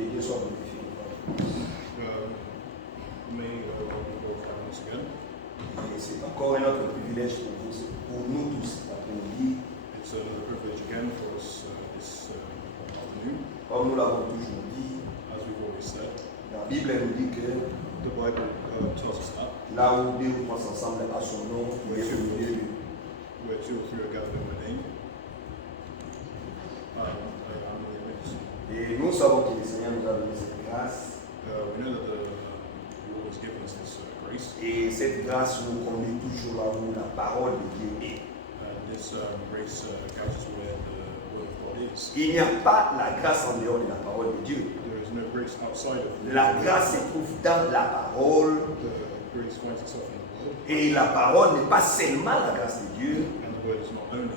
Que Dieu soit glorifié. Et c'est encore un autre privilège pour vous, pour nous tous, l'après-midi. It's another privilege again for us this afternoon. Comme nous l'avons toujours dit, As we've always said, la Bible nous dit que the Bible tells us that là où deux ou trois ensemble à son nom, il est au milieu de nous. where two or three are gathered in my name, I am in the midst. Et nous savons que le Seigneur nous a donné cette grâce. We know that the Lord has given us this grace, Et cette grâce nous conduit toujours là où la parole de Dieu est. and this grace guides us where the Word of God is. Il n'y a pas la grâce en dehors de la parole de Dieu. There is no grace outside of the La Word. grâce se trouve dans la parole. The grace finds itself in the Word, Et la parole n'est pas seulement la grâce de Dieu, and the Word is not only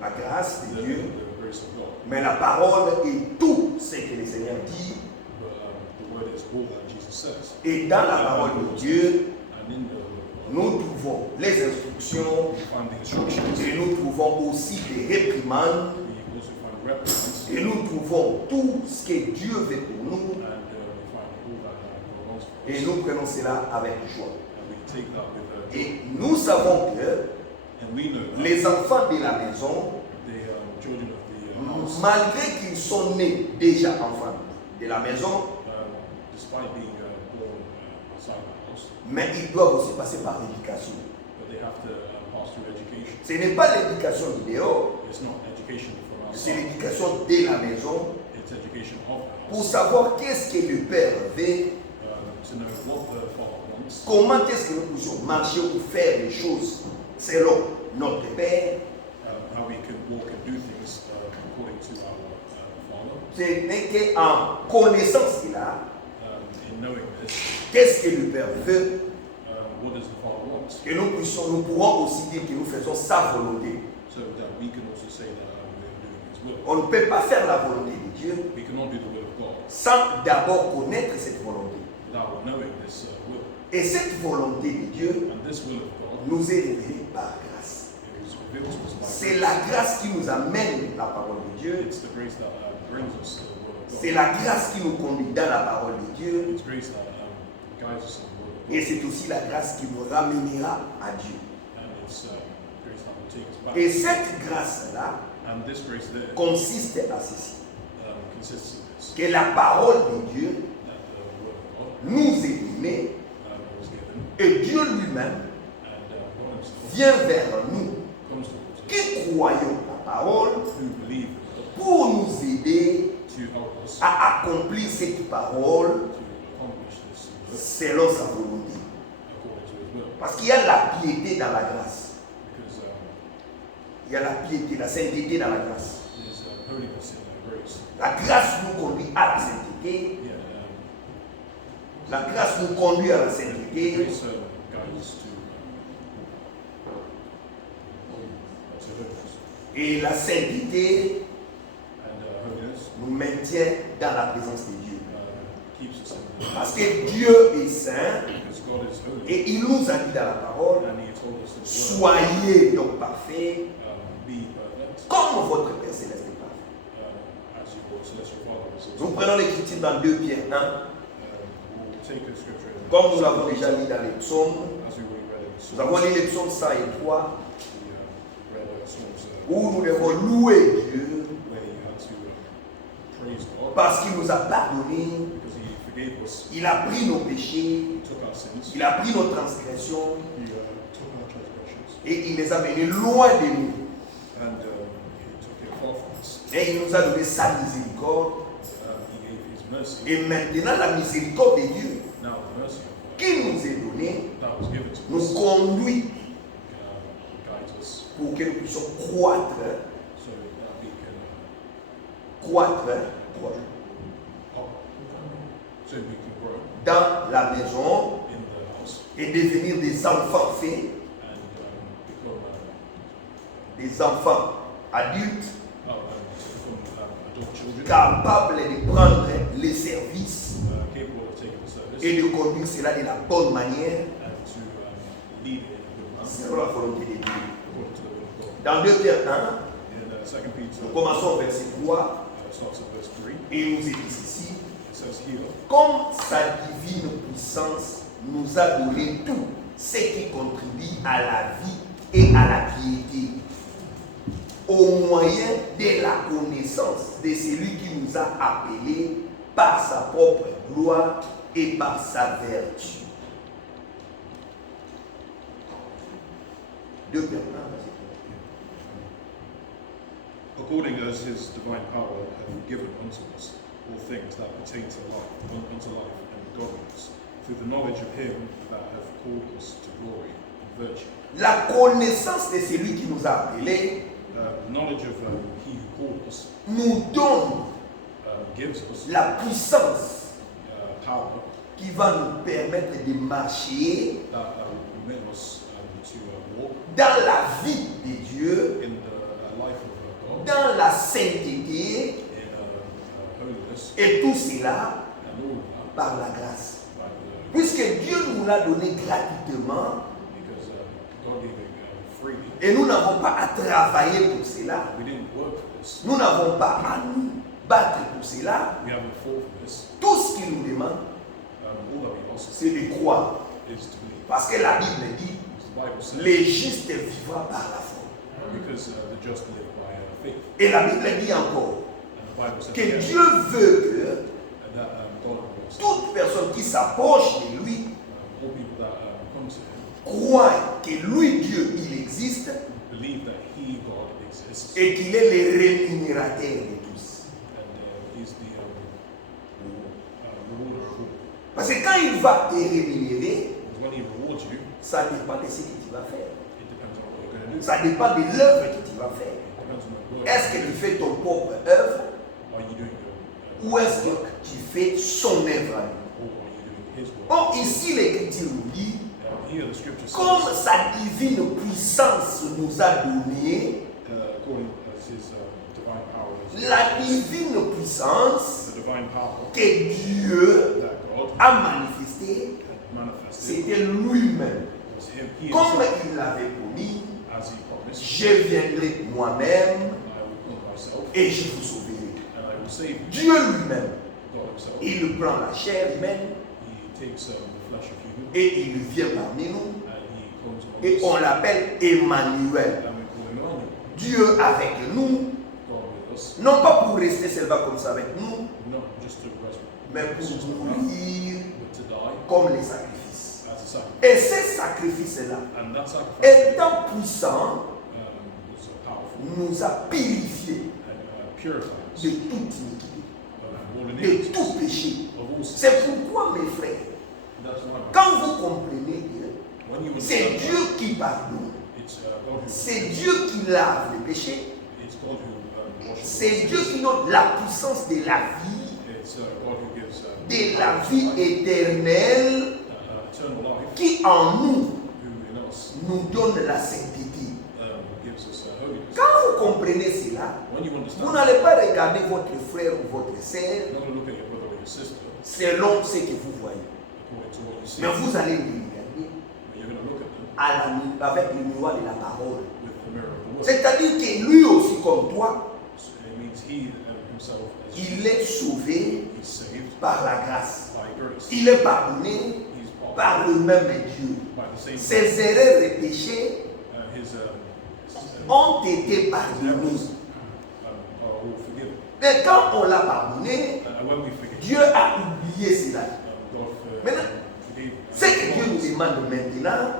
la grâce de Dieu, the grace of God, mais la parole est tout ce que le Seigneur dit. but the Word is all that Jesus says. Et dans la parole de Dieu, And in the Word of God, nous trouvons les instructions we find the instructions. et nous trouvons aussi des réprimandes We also find reprimands, et nous trouvons tout ce que Dieu veut pour nous and we find all that God wants for et us. nous prenons cela avec joie. And we take that with joy. Et nous savons que And we know that les enfants de la maison, the children of the house, malgré qu'ils sont nés déjà enfants de la maison, despite being born outside the house, mais ils doivent aussi passer par l'éducation. but they have to pass through education. Ce n'est pas l'éducation du dehors, It's not education from c'est outside, l'éducation de la maison it's education of the pour house. savoir qu'est-ce que le Père veut, To know what the Father wants, comment est-ce que nous pouvons marcher ou faire les choses selon notre Père. how we can walk and do things according to our Father. Ce n'est qu'en connaissant cela, In knowing this, qu'est-ce que le Père veut, what does the Father want? que nous pourrons aussi dire que nous faisons sa volonté. So that we can also say that we're doing His will. On ne peut pas faire la volonté de Dieu We cannot do the will of God sans d'abord connaître cette volonté. without knowing this will. Et cette volonté de Dieu And this will of God nous est révélée par grâce. is revealed to us by C'est grace. la grâce qui nous amène la parole de Dieu. It's the grace that brings us to the will of C'est God. la grâce qui nous conduit dans la parole de Dieu. It's grace that guides us in the will of Et God. c'est aussi la grâce qui nous ramènera à Dieu. And it's grace that will take us back. Et cette grâce-là And this grace there consiste à ceci. consists of this. Que la parole de Dieu That the will of God nous est donnée was given, et Dieu lui-même and God Himself vient vers nous comes towards us, qui croyons la parole who believe in God, pour nous aider to help us à accomplir cette parole to accomplish this will selon sa volonté. according to His will. Parce qu'il y a la piété dans la grâce. Because Il y a la piété, la sainteté dans la grâce. there's holiness in the grace. La grâce nous conduit à la sainteté. Yeah, La grâce nous conduit à la the sainteté. grace guides us to holiness. Et la sainteté And holiness nous maintient dans la présence de Dieu. keeps us in the Parce que Dieu est saint because God is holy. et il nous a dit dans la parole, And He told us in the word, soyez donc parfaits be perfect, comme votre Père Céleste est parfait. as your celestial Father is Nous also. prenons l'écriture dans 2 Pierre 1, We'll take a scripture in comme nous l'avons déjà lu dans les psaumes. as we already read in Nous Psalms. avons lu les psaumes 100 et 3, We read Psalms où nous devons louer Dieu where you had to praise God parce qu'il nous a pardonné, because He forgave us. il a pris nos péchés, He took our sins. il a pris nos transgressions He took our transgressions. et il les a menés loin de nous. And He took it far from us. Et il nous a donné sa miséricorde. He gave His mercy. Et maintenant, la miséricorde de Dieu Now the mercy of God qui nous est donnée that was given to nous us conduit guides us pour que nous puissions croître, so that we can croître so we can grow dans la maison in the house et devenir des enfants faits, and become des enfants adultes adult children capables de prendre les services capable of taking the service et de conduire cela de la bonne manière and to lead it in a good manner selon la volonté de Dieu. according to the will of God. Dans 2 Pierre 1, In 2 Peter nous commençons au verset 3. starts at verse 3. Et il nous est dit ceci, it says here, comme sa divine puissance nous a donné tout ce qui contribue à la vie et à la piété, au moyen de la connaissance de celui qui nous a appelés par sa propre gloire et par sa vertu. 2 Pierre 1, verset 3. according as his divine power hath given unto us all things that pertain to life, unto life and godliness, through the knowledge of him that hath called us to glory and virtue. La connaissance de celui qui nous a appelés Knowledge of he who called us nous donne gives us la puissance power qui va nous permettre de marcher that make us to walk dans la vie de Dieu, in the life of God, dans la sainteté, in holiness, et tout cela and all of that, par la grâce. by the, Puisque Dieu nous l'a donné gratuitement because God gave it freely. et nous n'avons pas à travailler pour cela, We didn't work for this. nous n'avons pas à nous battre pour cela, We haven't fought for this. tout ce qu'il nous demande, All that we ask c'est de croire. is to believe. Parce que la Bible dit, As the Bible says, les justes vivront par la foi. because the just live by faith. Et la Bible dit encore And the Bible says que again, Dieu veut and that God que wants toute personne qui s'approche de lui all people that come to Him croit que lui, Dieu, il existe believe that He, God, exists, et qu'il est le rémunérateur de tous. and He's the rewarder of all. Parce que quand il va te rémunérer, Because when He rewards you, ça dépend de ce que tu vas faire. it depends on what you're going to do. Ça dépend de l'œuvre que tu vas faire. It depends on the work. Est-ce que tu fais ton propre œuvre Are you doing your ou est-ce que tu fais son œuvre à lui? or are you doing His work? Or, ici, l'Écriture nous dit, Here the Scripture comme says, sa divine puissance nous a donné, according as His divine power is la divine puissance the divine power que Dieu that God a manifestée, had manifested c'était lui-même. was Him. He Comme himself, il l'avait promis, as He promised, je viendrai moi-même I will come myself et je vous sauverai. and I will save you. Dieu lui-même, God Himself. il prend la chair humaine He takes the flesh of human et il vient parmi nous and He comes among et us. on l'appelle Emmanuel. And we call Him Emmanuel, Dieu avec nous, God with us, non pas pour rester seulement comme ça avec nous, not just to rest, mais pour mourir but to die comme les sacrifices. as a sacrifice. Et ces sacrifices-là, And that sacrifice étant puissants, was so powerful nous a purifiés and purified us de toute iniquité, of all de iniquity, tout péché. of all sin. C'est pourquoi, mes frères, That's why quand vous comprenez que when you c'est understand Dieu qui pardonne, that, it's God who c'est Dieu qui lave les péchés, it's God who washes c'est us. Dieu qui donne la puissance de la vie, It's God who gives de la vie éternelle eternal life, qui en nous who in us nous donne la sainteté. gives us holiness. Quand vous comprenez cela, When you vous understand, n'allez pas regarder votre frère ou votre sœur you're not going to look at your brother or your sister selon ce que vous voyez, according to what you see, mais vous allez les regarder but you're going to look at them avec le miroir de la parole. with the mirror of the word. C'est-à-dire que lui aussi comme toi, So it means he himself, as il est sauvé he's saved par la grâce. by grace. Il est pardonné He's pardoned par le même Dieu. by the same Ses erreurs et péchés his ont été errors pardonnés. are all forgiven. Et quand on l'a pardonné, And when we forgive, Dieu a oublié cela. God Maintenant, forgave. Ce que Dieu nous demande maintenant,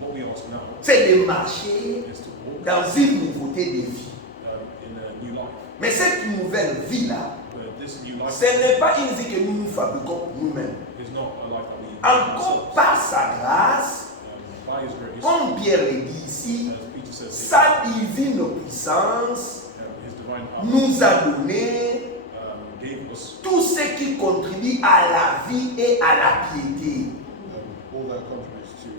What we ask now c'est de marcher is to walk dans une nouveauté de vie. in a new life. Mais cette nouvelle vie-là, But this new life ce n'est pas une vie que nous nous fabriquons nous-mêmes. is not a life that we make Encore ourselves. par sa grâce, By His grace, comme Pierre le dit ici, as Peter says, sa divine puissance His divine power nous a donné gave us tout ce qui contribue à la vie et à la piété. all that contributes to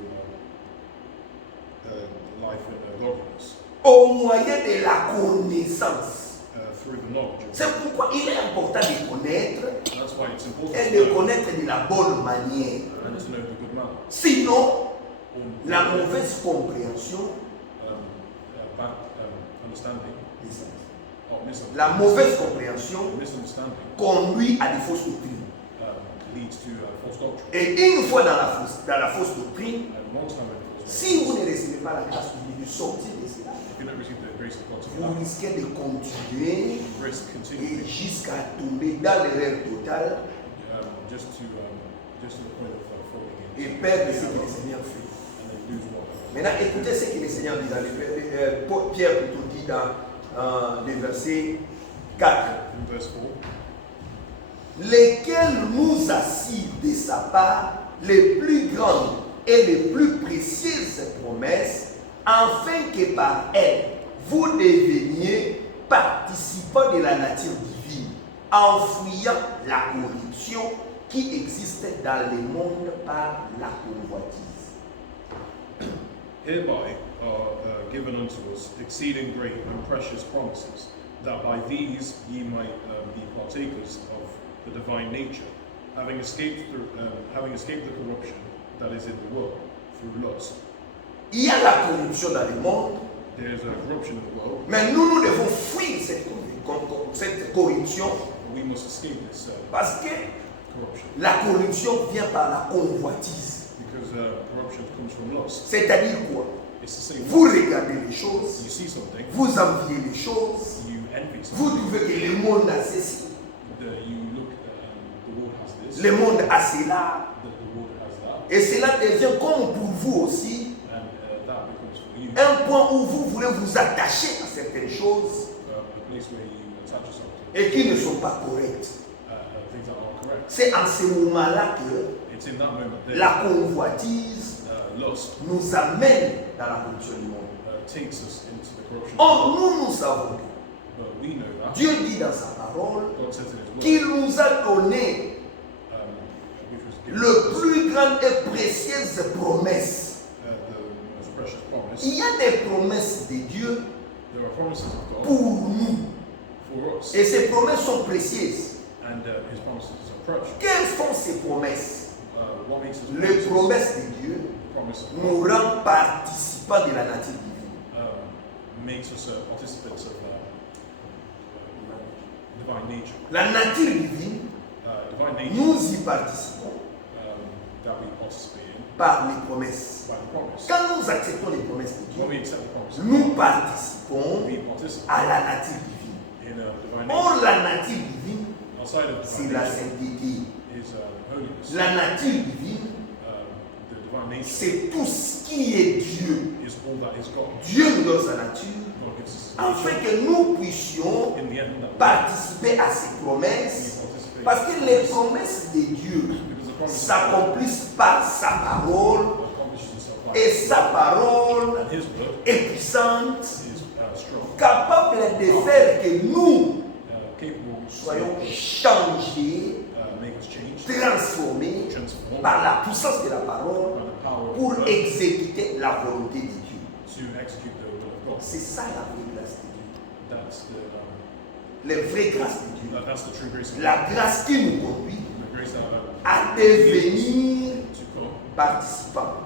life and godliness Au moyen de la connaissance. through the knowledge of C'est pourquoi il est important de connaître God. That's why it's important et to de know connaître de la bonne manière. and to know the good manner. Sinon, Or la mauvaise compréhension bad understanding or la mauvaise compréhension misunderstanding conduit à des fausses doctrines. Leads to false doctrine. Et une fois dans la fausse doctrine, And one time in false si vous ne recevez pas la grâce divine, sortir de cela, if you don't receive the grace of God to vous risquez de continuer you risk et continuing jusqu'à tomber dans l'erreur totale just to the point of falling in. et perdre ce que le Seigneur fait. And then lose what. Maintenant, écoutez ce que le Seigneur dit dans Pierre plutôt dit dans le verset 4. In verse 4. Lesquels nous assurent de sa part les plus grandes et les plus précieuses promesses, afin que par elles, vous deveniez participants de la nature divine, en fuyant la corruption qui existe dans le monde par la convoitise. Hereby are given unto us exceeding great and precious promises, that by these ye might be partakers of the divine nature, having escaped the corruption that is in the world through lust. Il y a la corruption dans le monde, There is a corruption in the world, mais nous devons fuir cette corruption and we must escape this parce que corruption, la corruption vient par la convoitise. because corruption comes from lust. C'est-à-dire quoi? It's the same. Vous regardez les choses, You see something, vous enviez les choses, you envy vous something, trouvez que le monde a ceci, you look, the world has this, le monde a cela, the world has that, et cela devient comme pour vous aussi and that becomes for you un point où vous voulez vous attacher à certaines choses a place where you attach yourself to et qui ne sont pas correctes. things that aren't correct. C'est en ce moment-là que It's in that moment that la convoitise lust nous amène dans la corruption du monde. takes us into the corruption. Or, nous savons que But we know that Dieu dit dans sa parole God says in His word, qu'il nous a donné which was given le plus grande et précieuse promesse. the most precious promise. Il y a des promesses de Dieu There are promises of God pour nous. for us, Et ces promesses sont précieuses. and His promises are precious. Quelles sont ces promesses? What makes us Les promesses de Dieu the promise of nous God rendent participants de la nature divine. makes us participants of divine nature. La nature divine, Divine nature nous y participons that we participate in par les promesses. by the promise. Quand nous acceptons les promesses de When Dieu, we accept the promise, nous participons we participate à la nature divine. in divine nature. Or, la nature divine, Outside of c'est divine la nature sainteté. is holiness. La nature divine, The divine nature c'est tout ce qui est Dieu. is all that is God. Dieu nous donne sa nature God gives us His afin nature. que nous puissions In the end, that participer à ses we promesses. participate. Parce que les promesses de Dieu Because the promise of God s'accomplissent par sa parole accomplishes itself by et His sa word. parole And His word est puissante, is strong, capable de faire que nous capable to soyons changés, make us change, transformés transform par la puissance de la parole by the power of pour the word exécuter la volonté de Dieu. to execute the will of God. C'est ça la vraie grâce de Dieu. That's La vraie grâce de Dieu. that's the true grace of God. La grâce qui nous conduit The grace that à devenir to come participants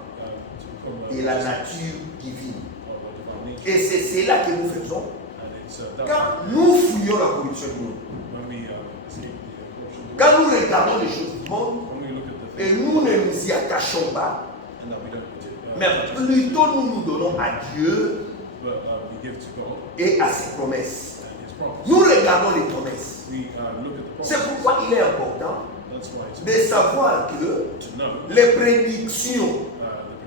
to become de la nature divine. divine nature. Et c'est cela que nous faisons And it's that quand nous fuyons la corruption du monde. when we escape the corruption, Quand nous regardons les choses du monde when we look at the et things nous ne nous y attachons pas, and that we don't put it, mais plutôt nous nous donnons à Dieu but we give to God et à ses promesses. and His promise. Nous regardons les promesses. We look at the C'est promise. pourquoi il est important That's why it's de savoir que to know les prédictions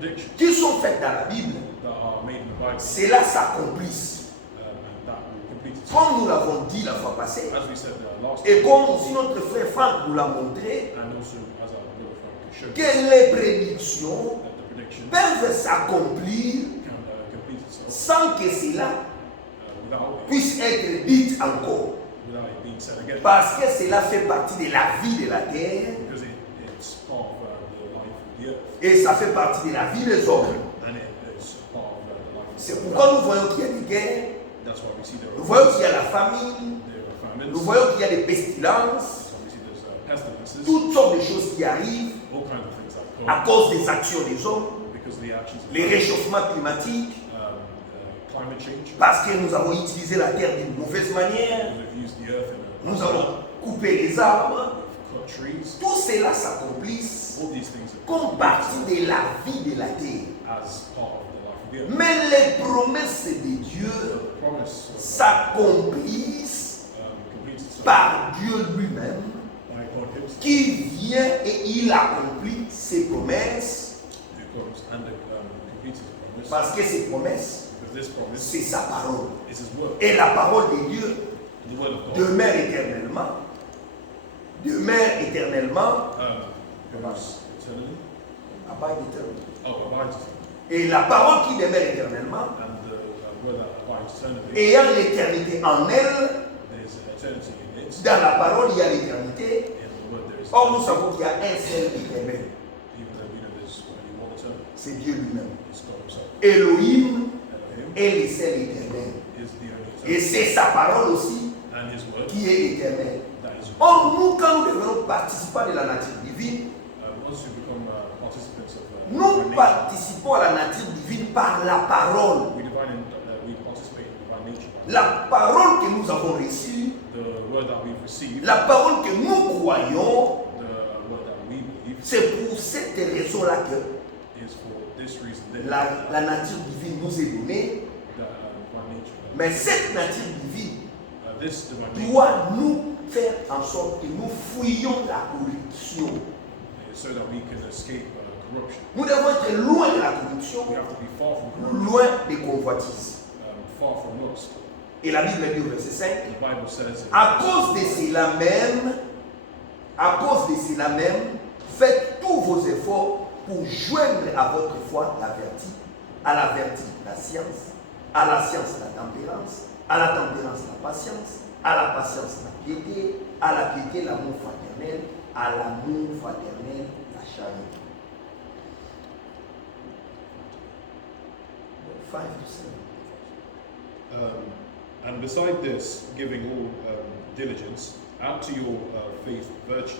the predictions qui sont faites dans la Bible, that are made in the Bible cela s'accomplisse. and that will complete itself. Comme nous l'avons dit la fois passée, As we said last et time, comme aussi notre frère Franck nous l'a montré, and also as our brother Frank showed us, que les prédictions that the predictions peuvent s'accomplir can complete itself sans que cela without puisse être dit encore. it being said again, Parce que cela fait partie de la vie de la terre because it's part of the life of the earth, et ça fait partie de la vie des hommes. and it's part of the life of the C'est earth. pourquoi nous voyons qu'il y a des guerres, That's why we see there nous are voyons qu'il y a la famine, there are famines, nous voyons qu'il y a des pestilences, so we see there's pestilences, toutes sortes de choses qui arrivent all kinds of things that à come cause des actions des hommes, because of the actions of les man, réchauffements climatiques, climate change. Parce que nous avons utilisé la terre d'une mauvaise manière. Because we've used the earth in Nous avons coupé les arbres. cut trees. Tout cela s'accomplisse All these things are comme partie de la vie de la terre. as part of the life of the earth. Mais les promesses de Dieu The promise of s'accomplissent completes itself par Dieu lui-même, by God Himself, qui vient et il accomplit ses promesses, who comes and completes His promise. parce que ses promesses, Because this promise c'est sa parole. is His word. Et la parole de Dieu The word of God demeure éternellement. Demeure éternellement. goes eternally. Abide eternally. Oh, abides eternally. Et la parole qui demeure éternellement, And the word that abides eternally, ayant l'éternité en elle, there's eternity in it. dans la parole il y a l'éternité. In the word there is Or nous eternity. savons qu'il y a un seul éternel. Even though we know there's only one eternity, C'est Dieu lui-même. it's God Himself. Elohim Elohim est le seul éternel. is the only Et eternity. c'est sa parole aussi And His word, qui est éternelle. that is Or nous, quand nous devenons participants de la nature divine, once you become participants of nous divine nature, participons à la nature divine par la parole. we participate in divine nature. La parole que nous avons reçue, The word that we've received, la parole que nous croyons, the word that we believe, c'est pour cette raison-là que is for this reason that la nature divine nous est donnée. divine nature. Mais cette nature divine This divine nature doit nous faire en sorte que nous fuyions la corruption. is so that we can escape corruption. Nous devons être loin de la corruption, We have to be far from corruption, loin des convoitises. far from lust. Et la Bible dit au verset 5, The Bible says, à cause de cela même, faites tous vos efforts pour joindre à votre foi la vertu, à la vertu la science, à la science la tempérance, à la tempérance la patience, à la patience la piété, à la piété l'amour fraternel, à l'amour fraternel la charité. 5 to 7. and beside this, giving all diligence, add to your faith virtue,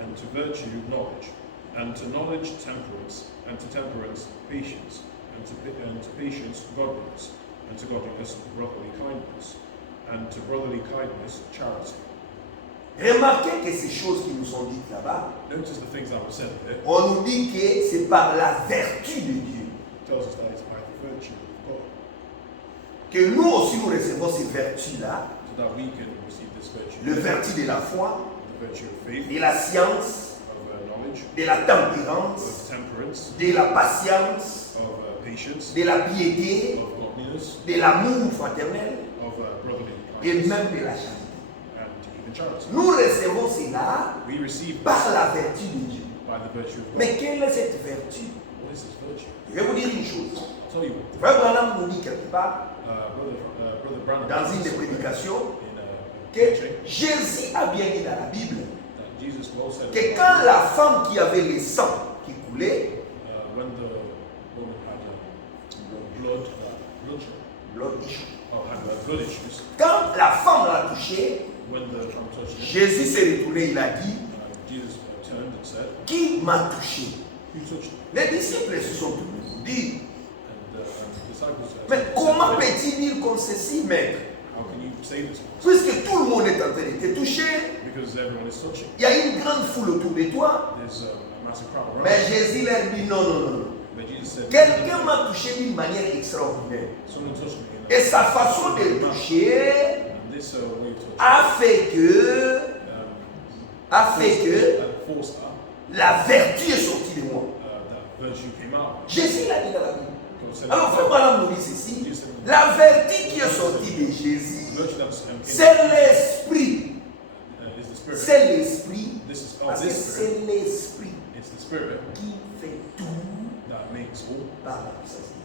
and to virtue knowledge, and to knowledge temperance, and to temperance patience, and to patience godliness, and to godliness brotherly kindness, and to brotherly kindness charity. Remarquez que ces choses qui nous sont dites là-bas, Notice the things that were said there. on nous dit que c'est par la vertu de Dieu. It tells us that it's by the virtue of God, Que nous aussi nous recevons ces vertus-là, so that we can receive this virtue, le vertu de la foi, the virtue of faith, de la science, of knowledge, de la tempérance, of temperance, de la patience, of patience, de la piété, of godliness, de l'amour fraternel of brotherly et kindness, même de la charité. and even charity. Nous recevons cela We receive par this la vertu de Dieu. by the virtue of God. Mais quelle est cette vertu? What is this virtue? Je vais vous dire une chose. I'll tell you what. Frère Branham nous dit quelque part Brother Branham dans une says des prédications in que preaching Jésus a bien dit dans la Bible that Jesus well said que quand la femme qui avait le sang qui coulait, when the woman had blood issue, blood issues, quand la femme l'a touché, when the woman touched him, Jésus s'est retourné, il a dit, Jesus turned and said, qui m'a touché? "Who touched me?" Les disciples se sont tous dit, And the disciples said, mais comment peut-il dire comme ceci, maître? "How can you say this?" Puisque tout le monde est en train de te toucher, Because everyone is touching. il y a une grande foule autour de toi, There's a massive crowd around. mais Jésus leur dit non, non, non. But Jesus said, Quelqu'un m'a touché d'une manière extraordinaire. "Someone touched me." Et sa façon de toucher And this way of touching a fait que forced her. la vertu est sortie de moi. That virtue came out. Jésus l'a dit dans la Bible. God said, Alors, frère Branham nous dit ceci. La vertu qui est sortie de Jésus, virtue that came c'est l'esprit. is the spirit. C'est l'esprit. This is Parce que this spirit. c'est l'esprit It's the spirit qui fait tout that makes all par la puissance de Dieu.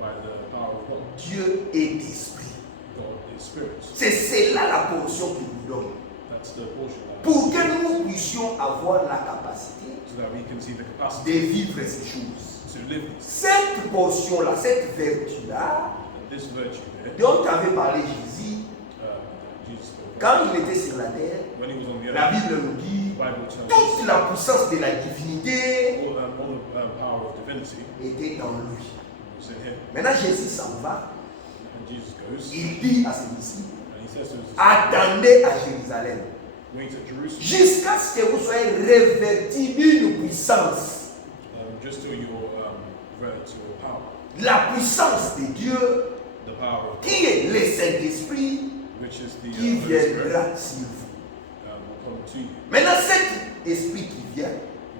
by the power of God. Dieu est esprit. God is spirit. C'est cela la portion qu'il nous donne. That's the portion that Pour que nous puissions avoir la capacité so that we can see the de capacity vivre ces choses. to live this. Cette portion-là, cette vertu-là, And this virtue there, dont avait parlé Jésus that Jesus spoke of, quand il était sur la terre, when he was on the la earth, Bible nous dit the Bible tells us toute la puissance de la divinité all the power of divinity était en lui. was in him. Maintenant, Jésus s'en va. Jesus goes, il dit à ses disciples, and he says to his disciples, attendez à Jérusalem, wait at Jerusalem, jusqu'à ce que vous soyez revêtis d'une puissance. just till you're ready to your power. La puissance de Dieu, The power of qui est le Saint-Esprit, which is the qui Holy Spirit, viendra sur vous. will come to you. Maintenant, cet esprit qui vient,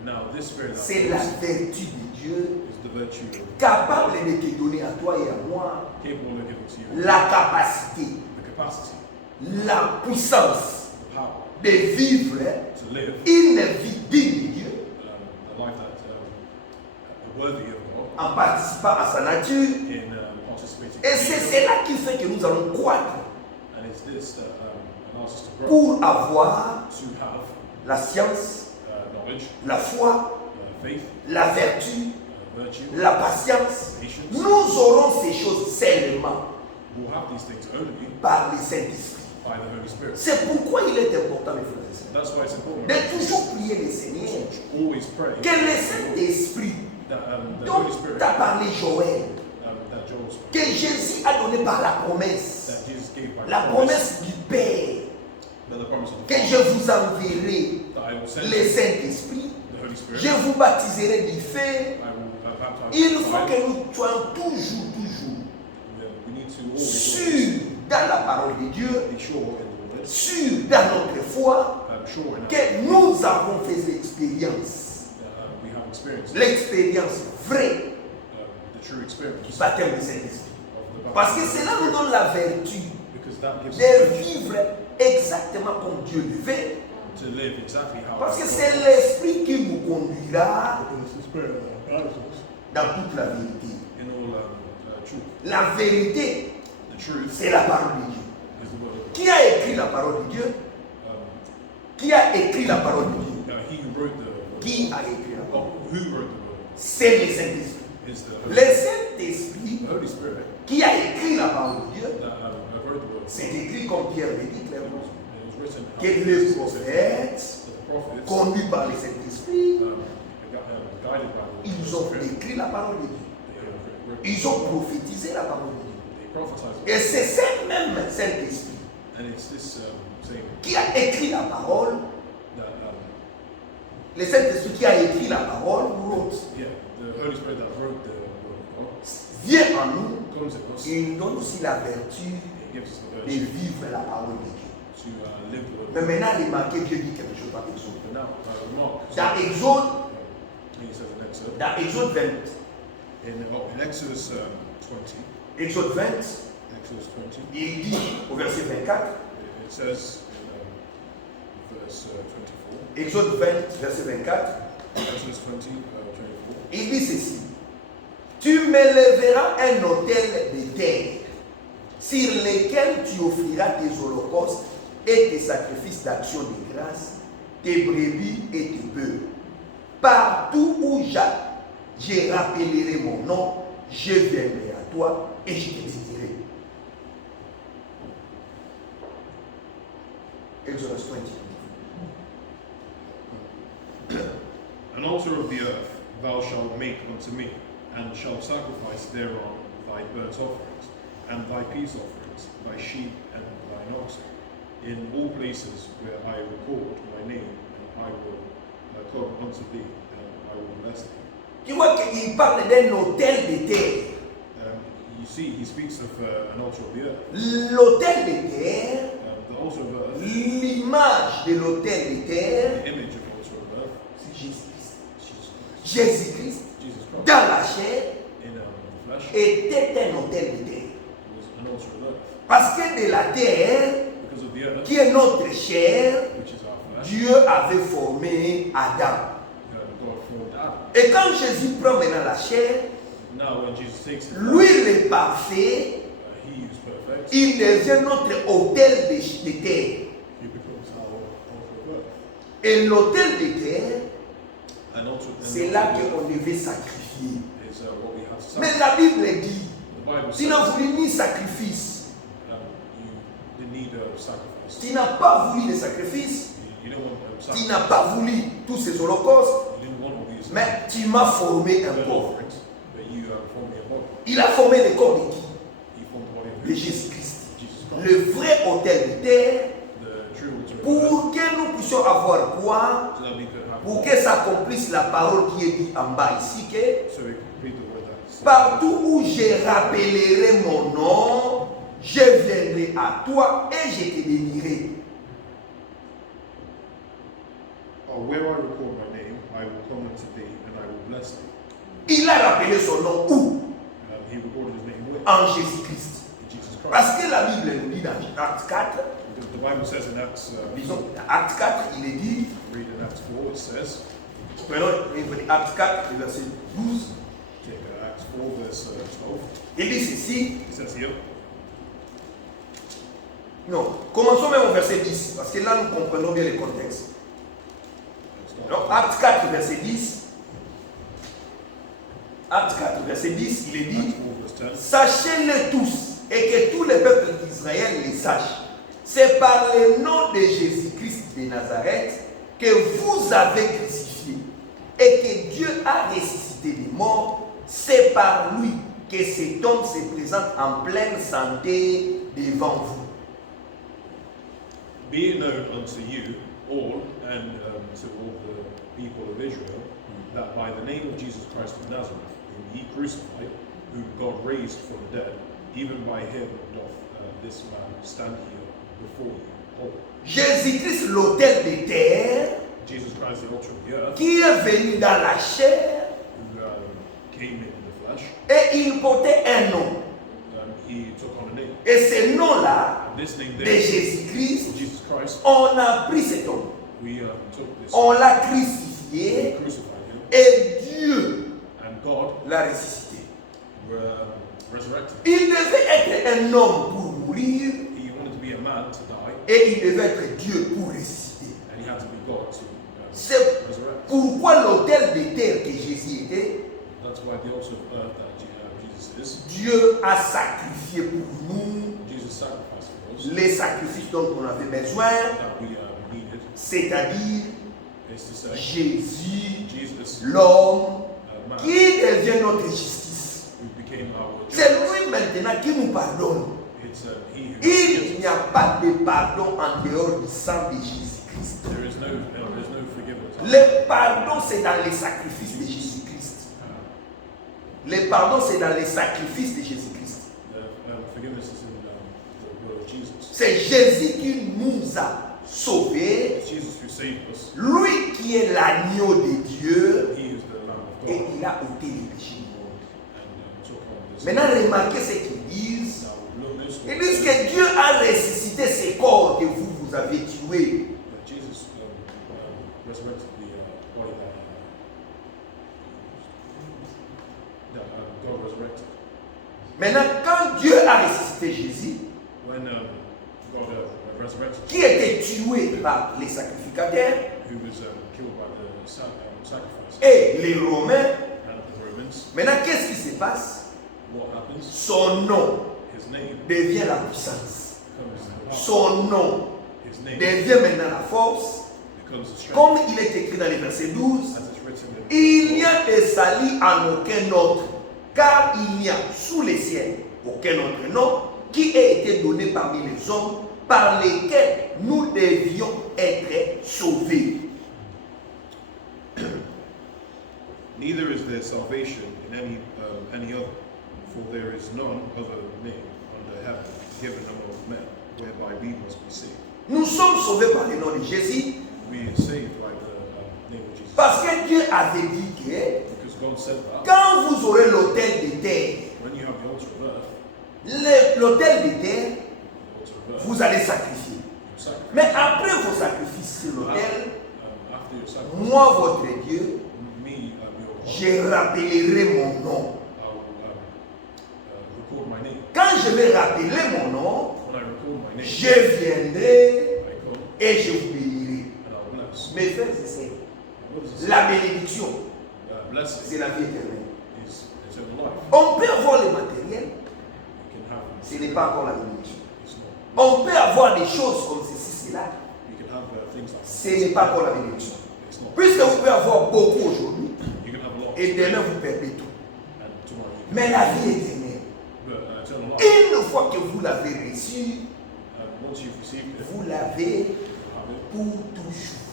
Now, this Spirit that c'est la comes vertu de Dieu, is the virtue of capable de te donner à toi et à moi capable of giving to you la capacité, the capacity, la puissance the power de vivre to live une vie digne de Dieu a life that worthy of God en participant à sa nature. in participating. Et c'est cela qui fait que nous allons croître And it's this that allows us to grow, pour avoir to have la science, knowledge, la foi, faith, la vertu, virtue, la patience. patience. Nous aurons ces choses seulement We'll have these things only par le Saint-Esprit. by the Holy Spirit. C'est pourquoi il est important, mes frères et sœurs, That's why it's important de toujours prier le Seigneur. to always pray Que le Saint-Esprit that the dont Holy Spirit t'a parlé Joël, that Joel spoke, que Jésus a donné par la promesse, that Jesus gave by la promise, promesse du Père, that the promise of the que je Father, vous enverrai that I will send le you Saint-Esprit, the Holy Spirit, je vous baptiserai du feu. I will baptize Il you with faut fire. que nous soyons toujours We need to always sûrs dans la parole de Dieu, be sure in the word, sûrs dans notre foi, sure in our, que nous avons fait l'expérience, we have experienced l'expérience vraie the true experience du of baptême du Saint-Esprit. the Parce que baptism, cela nous donne la vertu because that gives us de vivre exactement comme Dieu le veut. to live exactly how Parce que God c'est wants. l'Esprit qui nous conduira It's the Spirit that guides us. dans toute la vérité. In all truth. La vérité, The truth c'est la parole de Dieu. is the word of God. Qui a écrit la parole de Dieu? Qui a écrit la parole de Dieu? He who wrote the word. Qui a écrit la parole? Oh, who wrote the word C'est le Saint-Esprit. is the Le Holy, Saint-Esprit the Holy Spirit qui a écrit la parole de Dieu, that wrote the word. c'est écrit comme Pierre le dit It clairement, was written how que it le is, prophète, the prophets, conduit par le Saint-Esprit, guided by the ils ont Spirit, écrit la parole de Dieu. they Ils ont prophétisé la parole de Dieu. prophesied. Et c'est ce même Saint-Esprit And it's this saying qui a écrit la parole, that le Saint-Esprit qui a écrit la parole, wrote, the Holy Spirit that wrote the word of God vient en nous comes in us. et nous donne aussi la vertu It gives us the de virtue vivre la parole de Dieu. to live the word. Mais maintenant, remarquez, Dieu dit quelque chose par Exode. But now, Mark, Dans Exode, he says in Exodus, dans Exode 20, in Exodus 20, Exode 20, Exodus 20, il dit au verset 24, it says in verse 24, Exode 20, verset 24, Exodus 20, 24, il dit ceci. Tu m'élèveras un autel de terre sur lequel tu offriras tes holocaustes et tes sacrifices d'action de grâce, tes brebis et tes bœufs. Partout où je rappellerai mon nom, je viendrai à toi et je te bénirai. Exodus 20. An altar of the earth thou shalt make unto me, and shalt sacrifice thereon thy burnt offerings, and thy peace offerings, thy sheep and thine oxen, in all places where I record my name, and I will come unto thee, and I will bless thee. Tu vois qu'il parle d'un autel de terre. You see, he speaks of an altar of the earth. L'autel de terre, The altar of earth, l'image de l'autel de terre, the image of the altar of earth, c'est Jésus-Christ. Jesus Christ. Jésus-Christ, Jesus Christ dans la chair, in flesh était un autel de terre. was an altar of earth. Parce que de la terre, Because of the earth, qui est notre chair, which is our flesh, Dieu avait formé Adam. God formed Adam. Et quand Jésus prend maintenant la chair, Now, when Jesus takes it, lui le parfait, he is perfect. il devient notre autel de terre. He becomes our altar of earth. Et l'autel de terre, An altar, c'est là qu'on devait sacrifier. is what we have to Mais sacrifice. la Bible dit, The Bible tu says n'as voulu ni sacrifice, you need a sacrifice. tu n'as pas voulu de sacrifice, You don't want a tu sacrifice. n'as pas voulu tous ces holocaustes, You didn't want all these mais tu m'as formé un burnt corps. offerings, but you formed me a body. Il a formé le corps de qui? You formed the body of de Jésus-Christ. Jesus Christ. Le vrai autel de terre, The true altar of pour que nous puissions avoir quoi? earth, so that we could have Pour que s'accomplisse la parole qui est dite en bas ici, que so we can complete the word that's partout où je rappellerai mon nom, je viendrai à toi et je te bénirai. where I record my name, I will come unto thee and I will bless thee. Il a rappelé son nom où? He recorded his name where? En Jésus-Christ. In Jesus Christ. Parce que la Bible nous dit dans Acte 4, Because the Bible says in Acts, disons, dans Acte 4, il est dit, read in Acts 4, it says, prenons Acte 4, le verset 12, take Acts 4, verse 12. il dit ceci, It says here, non, commençons même au verset 10, parce que là nous comprenons bien le contexte. Donc, Acte 4, verset 10, Acte 4, verset 10, il est dit, Acts 4, verse 10. sachez-le tous, et que tous les peuples d'Israël les sachent. C'est par le nom de Jésus-Christ de Nazareth que vous avez crucifié et que Dieu a ressuscité des morts. C'est par lui que cet homme se présente en pleine santé devant vous. Be it known unto you all and to all the people of Israel that by the name of Jesus Christ of Nazareth, whom ye crucified, whom God raised from the dead, even by him doth this man stand here before you whole. Jésus-Christ, l'autel de terre, Jesus Christ, the altar of the earth, qui est venu dans la chair, who came in the flesh, et il portait un nom. he took on a name. Et ce nom-là, This name de there, Jésus-Christ, Jesus Christ, on a pris cet homme, we took this, on l'a we crucifié, crucified him, et Dieu and God l'a ressuscité. resurrected. Il devait être un homme pour mourir He wanted to be a man to die, et il devait être Dieu pour ressusciter. and he had to be God to C'est resurrect. pourquoi l'autel de terre que Jésus était, That's why the altar of earth that Jesus is, Dieu a sacrifié pour nous Jesus sacrificed for us, les sacrifices dont on avait besoin, that we needed, c'est-à-dire is to say, Jésus, Jesus, l'homme man, qui devient notre justice. who became our C'est judge. lui maintenant qui nous pardonne. It's he who Il forgives n'y us. a pas de pardon en dehors du sang de Jésus-Christ. There is no forgiveness. Le pardon, c'est dans les sacrifices de Jésus-Christ. Le pardon, c'est dans les sacrifices de Jésus-Christ. Forgiveness is in the will of Jesus. C'est Jésus qui nous a sauvés. It's Jesus who saved us. Lui qui est l'agneau de Dieu. He is the Lamb of Et God, il a ôté les péchés du monde. and took on this. Maintenant, remarquez ce qu'ils disent. Now, look this Ils disent que Dieu a ressuscité ces corps que vous avez tués. Jesus resurrected the body that God resurrected. Maintenant, quand Dieu a ressuscité Jésus, When God resurrected, qui était tué par les sacrificateurs who was killed by the sacrifice, et les Romains, and the Romans, maintenant, qu'est-ce qui se passe? what happens? Son nom His name devient la puissance. becomes the power. Son nom His name devient maintenant la force. becomes the strength. Comme il est écrit dans le verset 12, As it's written in il n'y a de salut en aucun autre, car il n'y a sous les ciels aucun autre nom qui ait été donné parmi les hommes par lesquels nous devions être sauvés. Neither is there salvation in any other, for there is none other name under heaven given among men whereby we must be saved. Nous sommes sauvés par le nom de Jésus We are saved by the name of Jesus. parce que Dieu avait dit que Because God said that quand vous aurez l'autel de terre, when you have the altar of earth, l'autel de terre, the altar of earth, vous allez sacrifier. you sacrifice. Mais après vos sacrifices sur l'autel, After your sacrifice, moi, votre Dieu, me, your God, je rappellerai mon nom. I will record my name. Quand je vais rappeler mon nom, When I record my name, je viendrai I come et je vous bénirai. and I'll bless. Mes frères et sœurs, What does it say? la bénédiction, Blessing c'est la vie éternelle. is eternal life. On peut avoir le matériel, You can have ce n'est pas encore la bénédiction. it's not. On peut avoir des choses comme ceci, cela, You can have things like ce n'est pas encore la bénédiction. it's not. Puisque vous pouvez avoir beaucoup aujourd'hui You can have a lot et today, demain vous perdez tout. and tomorrow you can. Mais la vie éternelle, But eternal Une fois que vous l'avez reçu, once you've received it, vous l'avez you have it pour toujours.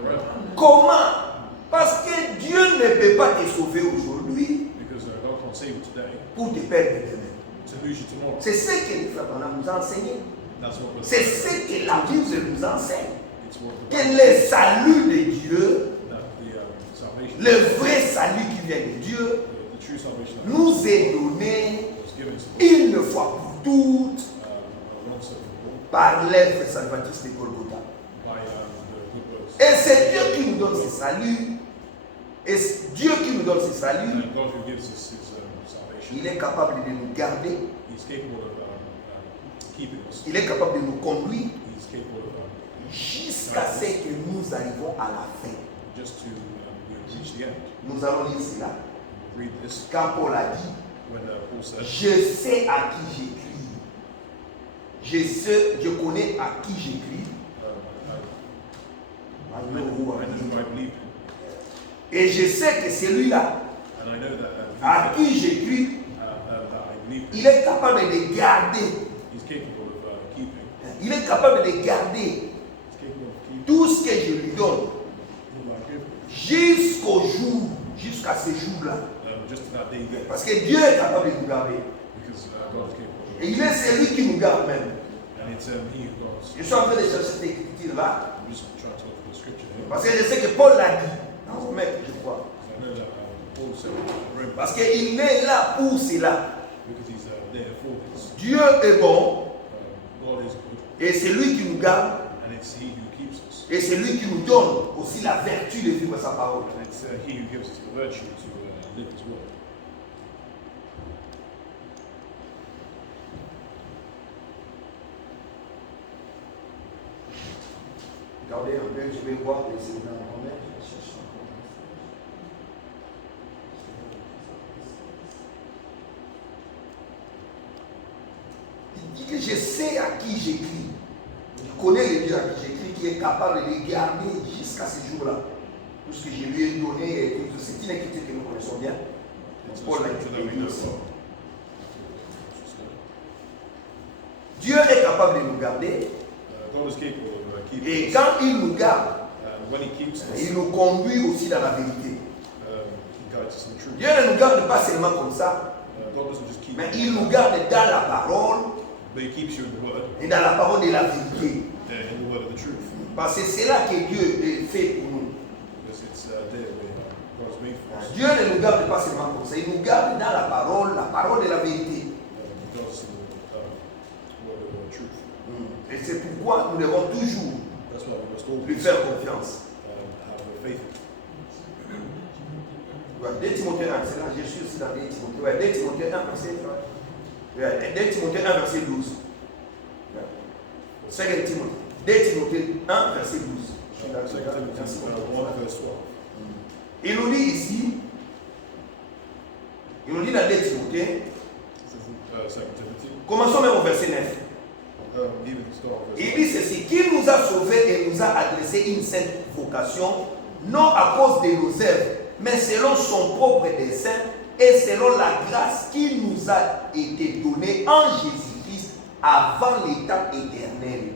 forever. Comment? Parce que Dieu ne peut pas te sauver aujourd'hui Because God can't save you today pour te perdre demain. to lose you tomorrow. C'est ce que le frère Branham nous a enseigné. That's what we're C'est ce que la Bible nous enseigne. It's what the Que le salut de Dieu, that the salvation, le vrai salut qui vient de Dieu, the true salvation that nous est donné was given to us une fois pour toutes once and for all par l'œuvre salvatrice de Golgotha. by the good works. Et c'est Dieu qui nous donne ce salut. Et c'est Dieu qui nous donne ce salut, And God who gives us His salvation, il est capable de nous garder, He's capable of keeping us. il est capable de nous conduire He's capable of jusqu'à ce que nous arrivons à la fin. just to reach the end. Nous allons lire cela. Read this Quand Paul a dit, when Paul said, je sais à qui j'écris. Je connais à qui j'écris. I know I believe him, Et je sais que celui-là and I know that à qui j'écris, that I believe il him. est capable de garder. He's capable of keeping. Il est capable de garder He's capable of keeping tout ce que je lui donne who I give, jusqu'au jour, jusqu'à ce jour-là. just to that day there, Parce que Dieu est capable de nous garder. because God is capable. Et il est celui qui nous garde même. And it's He who guards. Je suis en train de chercher cette écriture-là. I'm just trying to look for the scripture here. Parce que je sais que Paul l'a dit. Dans Romains, je crois. I know that Paul said in Rome, Parce qu'il est là pour cela. because he's there for this. Dieu est bon. God is good, Et c'est lui qui nous garde. and it's He who keeps us. Et c'est lui qui nous donne aussi la vertu de vivre sa parole. And it's He who gives us the virtue to live His word. Regardez un peu, je vais voir les éléments de Romains. Je cherche encore. Il dit que je sais à qui j'écris. Je connais le Dieu à qui j'écris, qui est capable de garder jusqu'à ce jour-là. Tout ce que je lui ai donné, et tout, c'est une écriture que nous connaissons bien. It's a Paul l'a scripture that we écrit know aussi. well. Dieu est capable de nous garder. God is capable of keeping Et us. quand il nous garde, And when He keeps us, il nous conduit aussi dans la vérité. He guides us in truth. Dieu ne nous garde pas seulement comme ça, God doesn't just keep mais you, il nous garde dans la parole but He keeps you in the word, et dans la parole de la vérité. in the word of the truth. Parce que c'est là que Dieu fait pour nous. Because it's there where God's made for us. Dieu ne nous garde pas seulement comme ça, il nous garde dans la parole de la vérité. He does in the word of the truth. Et c'est pourquoi nous devons toujours That's why we must all lui faire confiance. have faith. Ouais, 2 Timothée 1, c'est là, je suis aussi dans 2 Timothée. Ouais, 2 Timothée 1, verset 2 Timothée 1, verset 12. Ouais. 2 Timothée. 2 Timothée 1, verset 12. Je suis là, 2 Timothy 1 verse 12. Il nous dit ici, il nous dit dans 2 Timothée, 2 Timothy, commençons même au verset 9. even start verse Il dit ceci, qui nous a sauvés et nous a adressé une sainte vocation, non à cause de nos œuvres, mais selon son propre dessein et selon la grâce qui nous a été donnée en Jésus-Christ avant l'état éternel.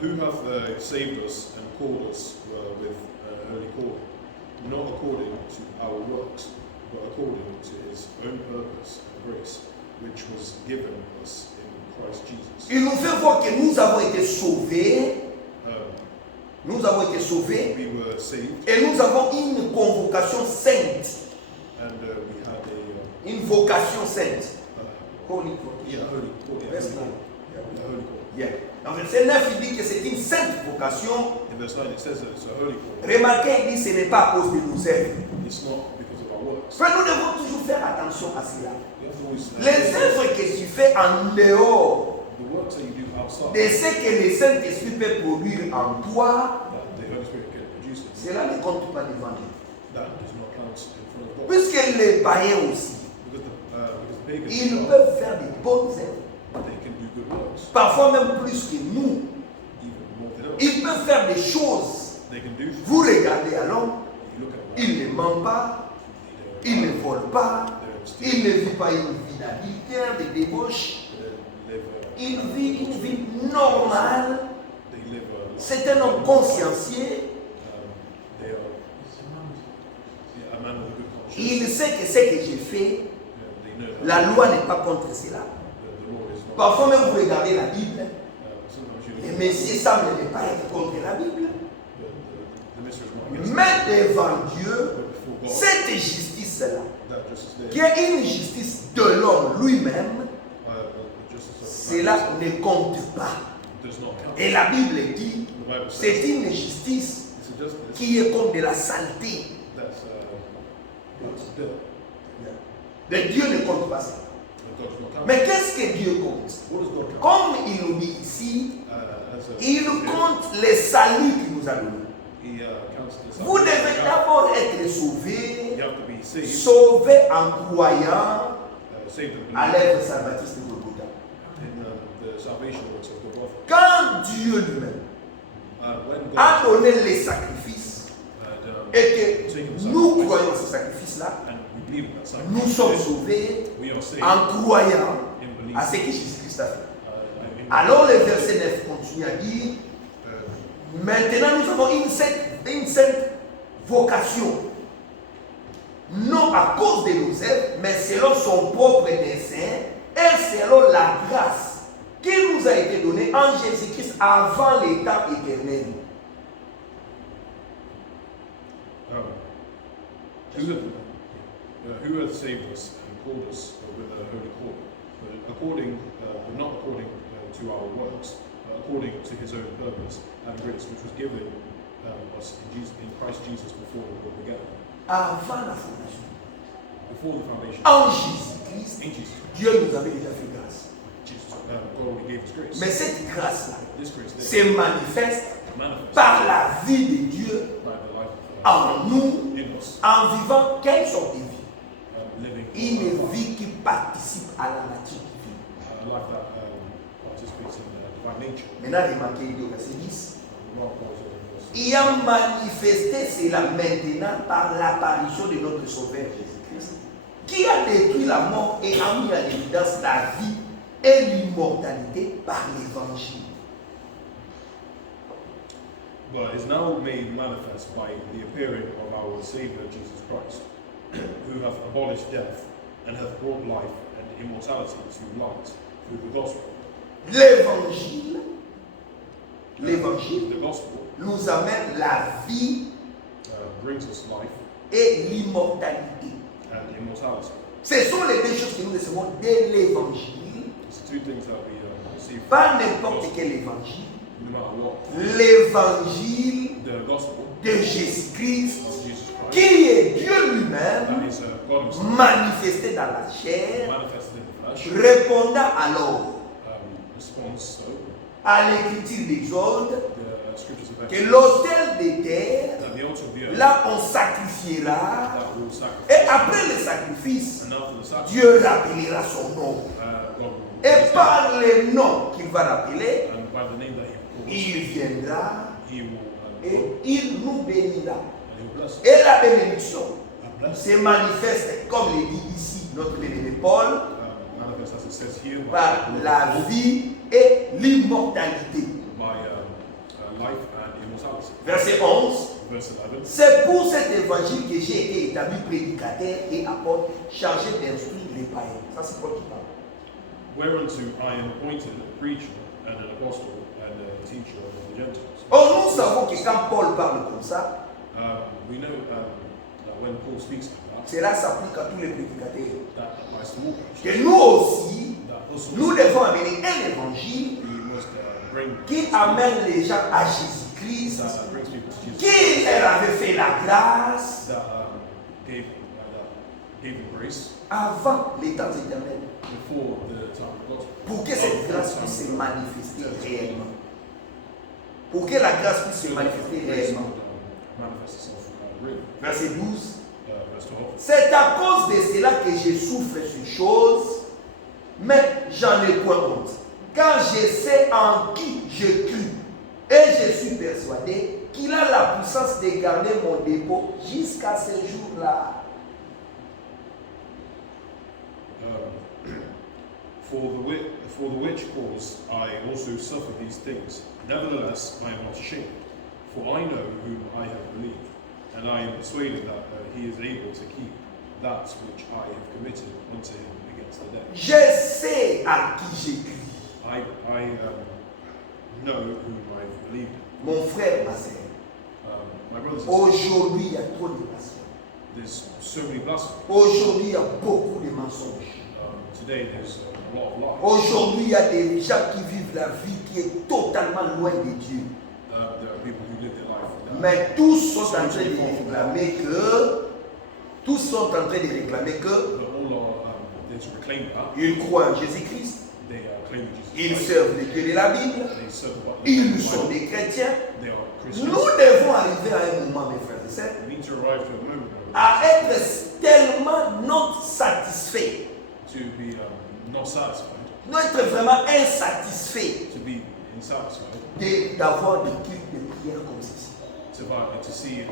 who hath saved us and called us with an early calling, not according to our works, but according to His own purpose and grace, which was given us in Christ Jesus. Il nous fait voir que nous avons été sauvés. Nous avons été sauvés We were saved, et nous avons une convocation sainte. and we had Une vocation sainte. Holy holy call. Yes, Yeah, ma'am. holy call. Yeah. Dans verset 9, il dit que c'est une sainte vocation. In verse 9 it says that it's a holy call. Remarquez, il dit que ce n'est pas à cause de nos œuvres. It's not because of our works. Mais nous devons toujours faire attention à cela. We have to always, Les œuvres que tu fais en dehors the works that you do outside, de ce que le Saint-Esprit peut produire en toi, that the Holy Spirit can produce it, cela ne compte pas devant Dieu. that does not count in front of God. Puisque les païens aussi, Because the pagans, ils peuvent faire des bonnes œuvres. they can do good works, Parfois même plus que nous. even more than us. Ils peuvent faire des choses. They can do. Vous regardez à l'homme, You look at il ne ment pas, Il ne vole pas. They don't Il steal. ne vit pas une vie d'adultère, de débauche. They live Il vit une vie normale. they live C'est un homme consciencieux. they are a man with a good conscience. Il sait que ce que j'ai fait, They know that la loi n'est pas contre cela. the law is not. Parfois même vous regardez la Bible, Sometimes you les look messieurs semblent ne pas être contre la Bible. the mystery is not against Mais devant Dieu, but before God, cette justice-là, that justice there, qui est une justice de l'homme lui-même, the justice of cela man ne compte pas. does not count. Et la Bible dit, The Bible says c'est une justice it's a justice qui est comme de la saleté. that's dirt. Mais Dieu ne compte pas ça. And God does not count. Mais qu'est-ce que Dieu compte? What does God count? Comme il nous dit ici, As a, il compte les saluts qu'il nous a donnés. He counts the Vous devez d'abord être sauvé, You have to be saved, sauvé en croyant saved and à believe l'œuvre salvatrice de Golgotha. in the salvation works of the Lord. Quand Dieu lui-même When God a donné les sacrifices had, et que nous croyons ces sacrifices-là, and we believe in that sacrifice, nous sommes sauvés we are saved en croyant in belief. à ce que Jésus-Christ a fait. In Alors le verset 9 continue à dire, maintenant nous avons une sainte vocation, non à cause de nos œuvres, mais selon son propre dessein et selon la grâce qui nous a été donnée en Jésus-Christ avant l'état éternel. who hath saved us and called us with a holy call, but not according to our works, but according to his own purpose and grace, which was given us in Christ Jesus before the world began. Avant la fondation, Before the foundation, en Jésus-Christ, in Jesus, Dieu nous avait déjà fait grâce. God already gave us grace. Mais cette grâce-là This grace there se manifeste manifests par la vie de Dieu by the life of en nous, in us, en vivant quelle sorte de vie? living Une vie qui participe à la nature divine. a life that participates in divine nature. Maintenant, remarquez le verset 10. Mark calls it in verse Il a manifesté cela maintenant par l'apparition de notre Sauveur Jésus-Christ, qui a détruit la mort et a mis en évidence la vie et l'immortalité par l'évangile. but is now made manifest by the appearing of our Saviour Jesus Christ, who hath abolished death, and hath brought life and immortality to light through the gospel. L'évangile, The gospel nous amène la vie brings us life et l'immortalité. and immortality. Ce sont les deux choses que nous recevons de l'évangile, It's the two things that we receive pas from the n'importe gospel, quel évangile, no matter what. l'évangile The gospel de Jésus-Christ, of Jesus Christ, qui est Dieu lui-même, that is God himself, manifesté dans la chair, manifested in the flesh, répondant alors responds so, à l'écriture d'Exode the scriptures of que Exodus, l'autel de terre, that the altar of the earth, là on sacrifiera, that will sacrifice, et après le sacrifice, and after the sacrifice, Dieu rappellera son nom. God will Et par le nom qu'il va rappeler, and by the name that he calls, il viendra he will et il nous bénira. and he will bless us. Et la bénédiction And bless se manifeste, comme le dit ici notre bien-aimé Paul, manifest as it says here par la vie et l'immortalité. by life and immortality. Verset 11. Verse 11. C'est pour cet évangile que j'ai été établi prédicateur et apôtre chargé d'instruire les païens. Ça, c'est Paul qui parle. Whereunto I am appointed a preacher and an apostle and a teacher of the Gentiles. Or, nous savons que quand Paul parle comme ça, We know that when Paul speaks like that, cela s'applique à tous les prédicateurs. that applies to all Christians. Que nous aussi, That also nous devons amener un évangile we must bring qui amène les gens à Jésus-Christ, that brings people to Jesus, qui leur avait fait la grâce that gave him grace avant les temps éternels, before the time of God. pour que cette grâce puisse se manifester réellement. Pour que la grâce puisse se manifester réellement. Manifest itself really. Verset 12. Verse 12. C'est à cause de cela que je souffre ces choses, mais j'en ai point honte. Quand je sais en qui je crie, et je suis persuadé qu'il a la puissance de garder mon dépôt jusqu'à ce jour-là. For the which cause I also suffer these things. Nevertheless, I am not ashamed, for I know whom I have believed, and I am persuaded that he is able to keep that which I have committed unto him against the day. Je sais à qui j'écris. I know whom I have believed in. Mon frère, ma sœur, My brothers and sisters, aujourd'hui il y a trop de blasphèmes. there's so many blasphemies. Aujourd'hui il y a beaucoup de mensonges. Today there's a lot of lies. Aujourd'hui il y a des gens qui vivent la vie qui est totalement loin de Dieu. There are people who live their life without. Mais tous sont en train de réclamer que But all are there to reclaim that. ils croient en Jésus-Christ, They claim Jesus ils Christ. servent le Dieu de la Bible, They serve God. ils sont des chrétiens. They are Christians. Nous devons arriver à un moment, mes frères et sœurs, We need to arrive to a moment à être tellement non satisfaits, to be not satisfied, non être vraiment insatisfaits to be insatisfied, d'avoir des cultes de prière comme ceci. to see a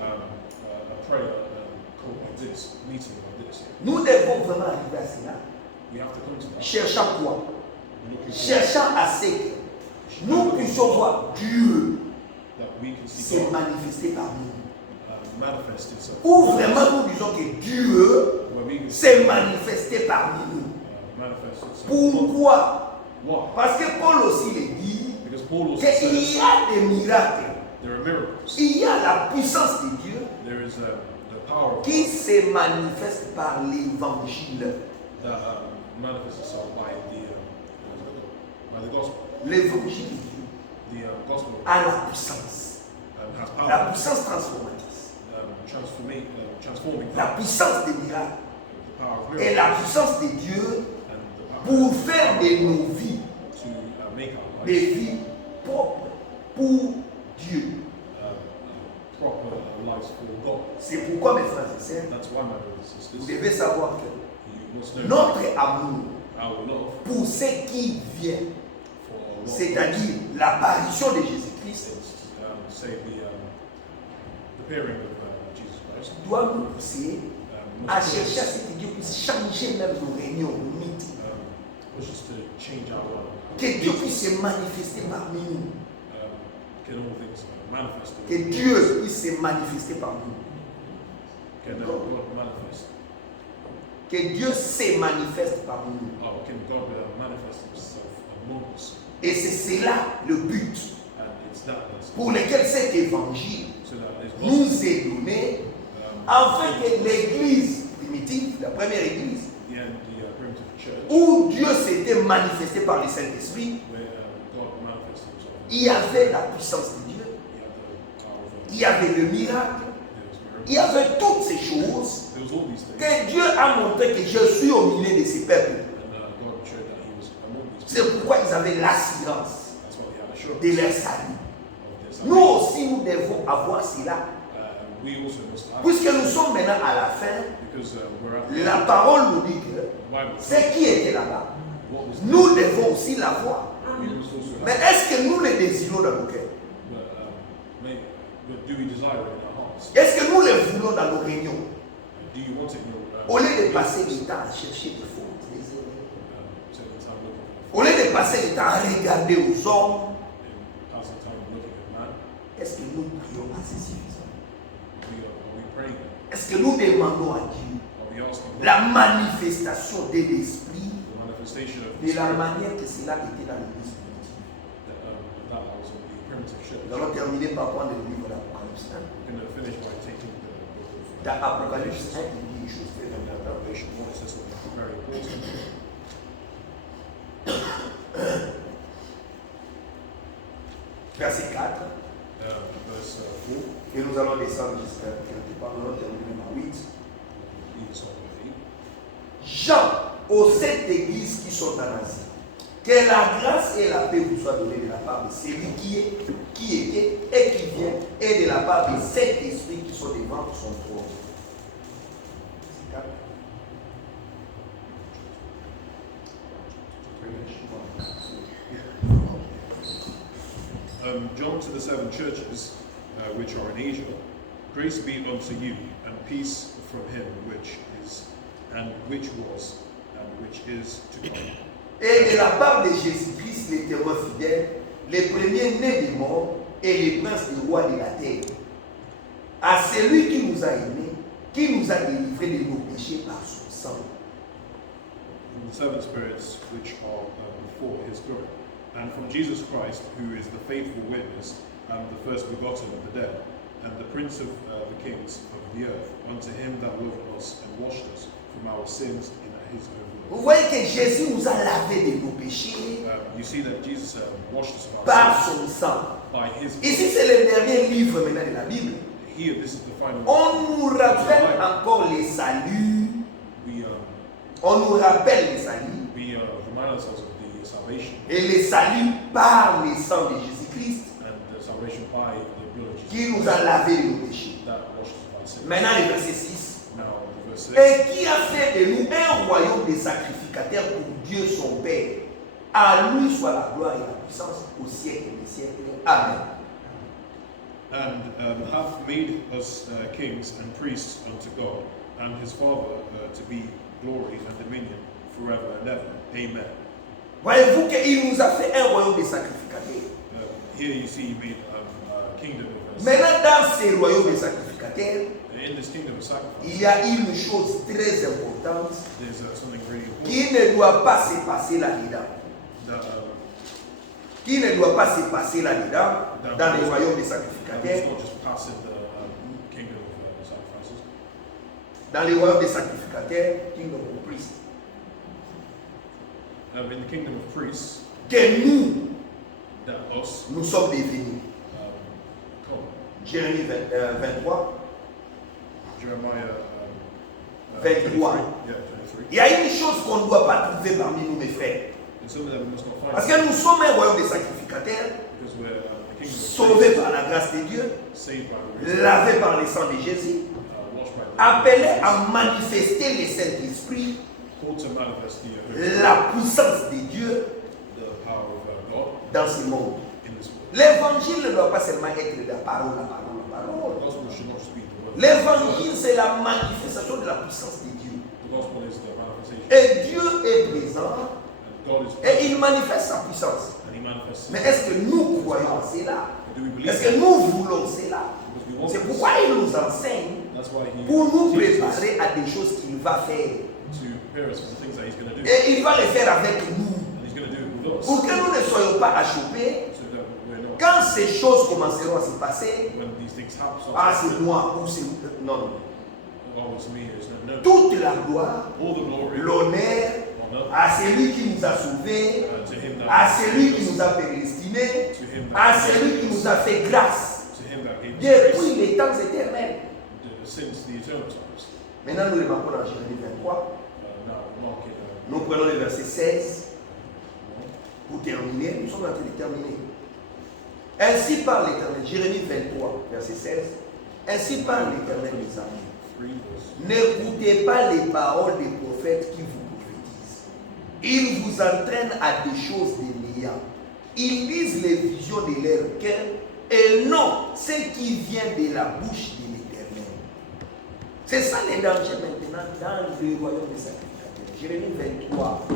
prayer called like this, meeting like this. Nous devons vraiment arriver à cela. We have to come to that. Cherchant quoi? Looking for Cherchant à ce que nous puissions voir Dieu that we can see se God manifester parmi nous. manifest itself. Ou vraiment nous disons que Dieu Where we can s'est manifesté parmi nous. manifest itself. Pourquoi? Why? Parce que Paul aussi le dit Because Paul also qu'il y says a des miracles, there are miracles. il y a la puissance de Dieu There is the power of qui God se manifeste par l'évangile. that manifests itself by the gospel. L'évangile de Dieu The gospel a la puissance, has la power, puissance transformatrice, transforming la power, puissance des miracles the power of et miracles, la puissance de Dieu and the power pour faire de nos vies to make our des lives vies propres pour Dieu. proper lives for God. C'est pourquoi, mes frères et sœurs, That's why, my brothers and vous sisters, devez savoir que you must know notre amour our love pour ce qui vient, for what c'est-à-dire l'apparition de Jésus-Christ, say the appearing of Jesus Christ, doit nous pousser must à push chercher à us, ce que Dieu puisse changer même nos réunions, nos meetings. push us to change our Que Dieu puisse se manifester parmi nous. get all things manifest. Que Dieu puisse se manifester parmi nous. Can God manifest? Que Dieu se manifeste parmi nous. Can God manifest Himself among us? Et c'est cela le but And it's that's pour lequel cet évangile so that this nous gospel, est donné afin que l'église primitive, la première église, the primitive church, où Dieu s'était manifesté par le Saint-Esprit, where God manifests Himself, il y avait la puissance de Dieu, He had the power of il y avait le miracle, His il y avait toutes ces choses There was all these things, que Dieu a montré que je suis au milieu de ces peuples. and God showed that He was among these C'est people. pourquoi ils avaient l'assurance That's why they had assurance de leur salut. of their Nous salvation. aussi, nous devons avoir cela. We also must have, Puisque nous sommes maintenant à la fin, because we're at the la parole nous dit que the Bible. ce qui était là-bas, What was nous devons aussi l'avoir. we must also Mais have. est-ce que nous le désirons dans nos cœurs? But do we desire it in our hearts? Est-ce que nous le voulons dans nos réunions? Do you want it in your Au lieu de passer du temps à chercher des fautes, des erreurs, taking time looking au lieu de passer du temps à regarder aux hommes, and passing time looking at man? est-ce que nous prions assez suffisamment? Are we praying? Est-ce que nous demandons à Dieu Are we asking God la manifestation de l'Esprit the manifestation of the de la Spirit manière que cela était dans l'Église primitive? that was in the primitive church? Nous allons terminer par prendre le livre d'Apocalypse 1. We're going to finish by taking the book of Dans Apocalypse 1, il dit une chose très importante. Revelation 1. It says something very important. Verset 4. Verse 4. Et nous allons descendre jusqu'à quelque part. Nous allons terminer par 8. Even so, 8. Jean, aux sept églises qui sont en Asie, que la grâce et la paix vous soient données de la part de celui qui est, qui était et qui vient, et de la part des sept esprits qui sont devant son trône. John to the seven churches which are in Asia, grace be unto you, and peace from him which is, and which was, and which is to come, Et de la part de Jésus-Christ, les témoins fidèles, les premiers nés des morts et les princes des rois de la terre. À celui qui nous a aimés, qui nous a délivrés de nos péchés par son sang. From the seven spirits which are before his throne, and from Jesus Christ, who is the faithful witness, and the first begotten of the dead, and the prince of the kings of the earth, unto him that loved us and washed us from our sins in his own blood. Vous voyez que Jésus nous a lavé de nos péchés You see that Jesus washed us of our par sins son sang. by his blood. Ici, c'est le dernier livre maintenant de la Bible. Here, this is the final. On nous rappelle encore les saluts. We On nous rappelle les saluts. remind ourselves of the salvation Et les saluts par le sang de Jésus-Christ and the salvation by the blood of Jesus qui nous a lavé de nos péchés. that washed us of our sins. Maintenant, le verset 6. Now, the verse 6. Et qui a fait de nous un royaume de sacrificateurs pour Dieu son Père. À lui soit la gloire et la puissance au siècle des siècles. Amen. And hath made us kings and priests unto God, and his Father to be glory and dominion forever and ever. Amen. Voyez-vous qu'il nous a fait un royaume de sacrificateurs. Here you see he made a kingdom of Maintenant, dans ces royaumes de sacrificateurs, in this kingdom of sacrifice, il y a une chose très importante there's something really important qui ne doit pas se passer là-dedans. that Qui ne doit pas se passer là-dedans dans les royaumes de it's sacrificateurs. not just passing the kingdom of sacrifices. Dans les royaumes de sacrificateurs, kingdom of priests. In the kingdom of priests, Que nous, that us nous sommes devenus. come. Jérémie 23. Jeremiah 23. 23. Il y a une chose qu'on ne doit pas trouver parmi nous, mes frères. And something that we must not find. Parce que nous sommes un royaume de sacrificateurs, Because we're the kingdom of sauvés priests, par la grâce de Dieu, saved by the grace, lavés par le sang de Jésus, washed by the appelés à manifester le Saint-Esprit, called to manifest the Holy Spirit, la puissance de Dieu the power of God dans ce monde. in this world. L'évangile ne doit pas seulement être de la parole, la parole, la parole. The gospel should not just be the word. L'évangile, c'est la manifestation de la puissance de Dieu. The gospel is the manifestation. Et Dieu est présent And God is et il manifeste sa puissance. and he manifests. Mais est-ce que nous croyons à cela? Do we believe Est-ce que that? nous voulons cela? Because we want C'est this. pourquoi il nous enseigne That's why he pour nous teaches us préparer à des choses qu'il va faire. to prepare us for the things that he's going to do. Et il va les faire avec nous. And he's going to do it with us. Pour que nous ne soyons pas achoppés So that we're not, quand ces choses commenceront à se passer. when these things happen, Ah, c'est moi ou c'est. Non, non. oh, it's me, it's not no. Toute la gloire, All the glory, l'honneur honor, à celui qui nous a sauvés, to him that à celui qui nous a prédestinés, to him à that celui qui nous a fait grâce to him that gave us grace depuis les temps éternels. since the eternal times. Maintenant, nous remarquons dans Jérémie 23, Now mark it. nous prenons le verset 16 pour terminer. Nous sommes en train de terminer. Ainsi parle l'Éternel, Jérémie 23, verset 16. Ainsi parle l'Éternel des armées. 3 verse. N'écoutez pas les paroles des prophètes qui vous prophétisent. Ils vous entraînent à des choses des néants. Ils lisent les visions de leur cœur et non ce qui vient de la bouche de l'Éternel. C'est ça les dangers maintenant dans le royaume des sacrificateurs. Jérémie 23.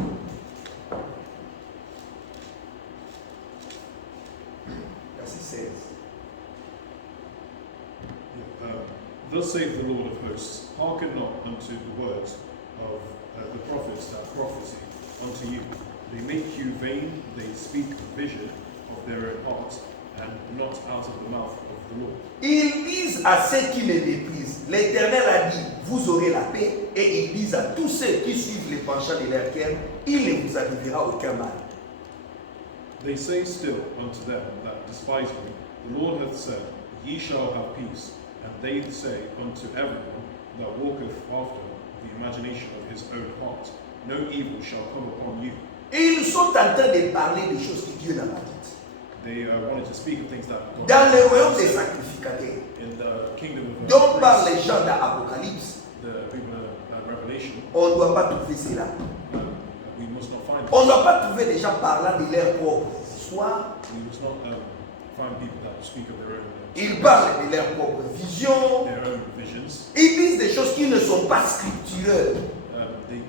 Verset 16. Thus saith the Lord of hosts, hearken not unto the words of the prophets that prophesy unto you. They make you vain, they speak vision of their own hearts, and not out of the mouth of the Lord. Ils disent à ceux qui les méprisent, l'Éternel a dit, vous aurez la paix, et ils disent à tous ceux qui suivent les penchants de leur cœur, il ne vous arrivera aucun mal. They say still unto them that despise me, the Lord hath said, Ye shall have peace. And they say unto everyone that walketh after the imagination of his own heart, No evil shall come upon you. Et ils sont en train de parler des choses que Dieu n'a pas dites. They wanted to speak of things that God Dans le royaume des said sacrificateurs, in the kingdom of dont parlent priests, les gens dans l'Apocalypse, the people in Revelation. on ne doit pas trouver cela. We must not find On ne doit pas trouver des gens parlant de leur propre histoire. we must not find people that speak of their own Ils parlent de leur propre vision. their own visions. Ils disent des choses qui ne sont pas scripturelles. They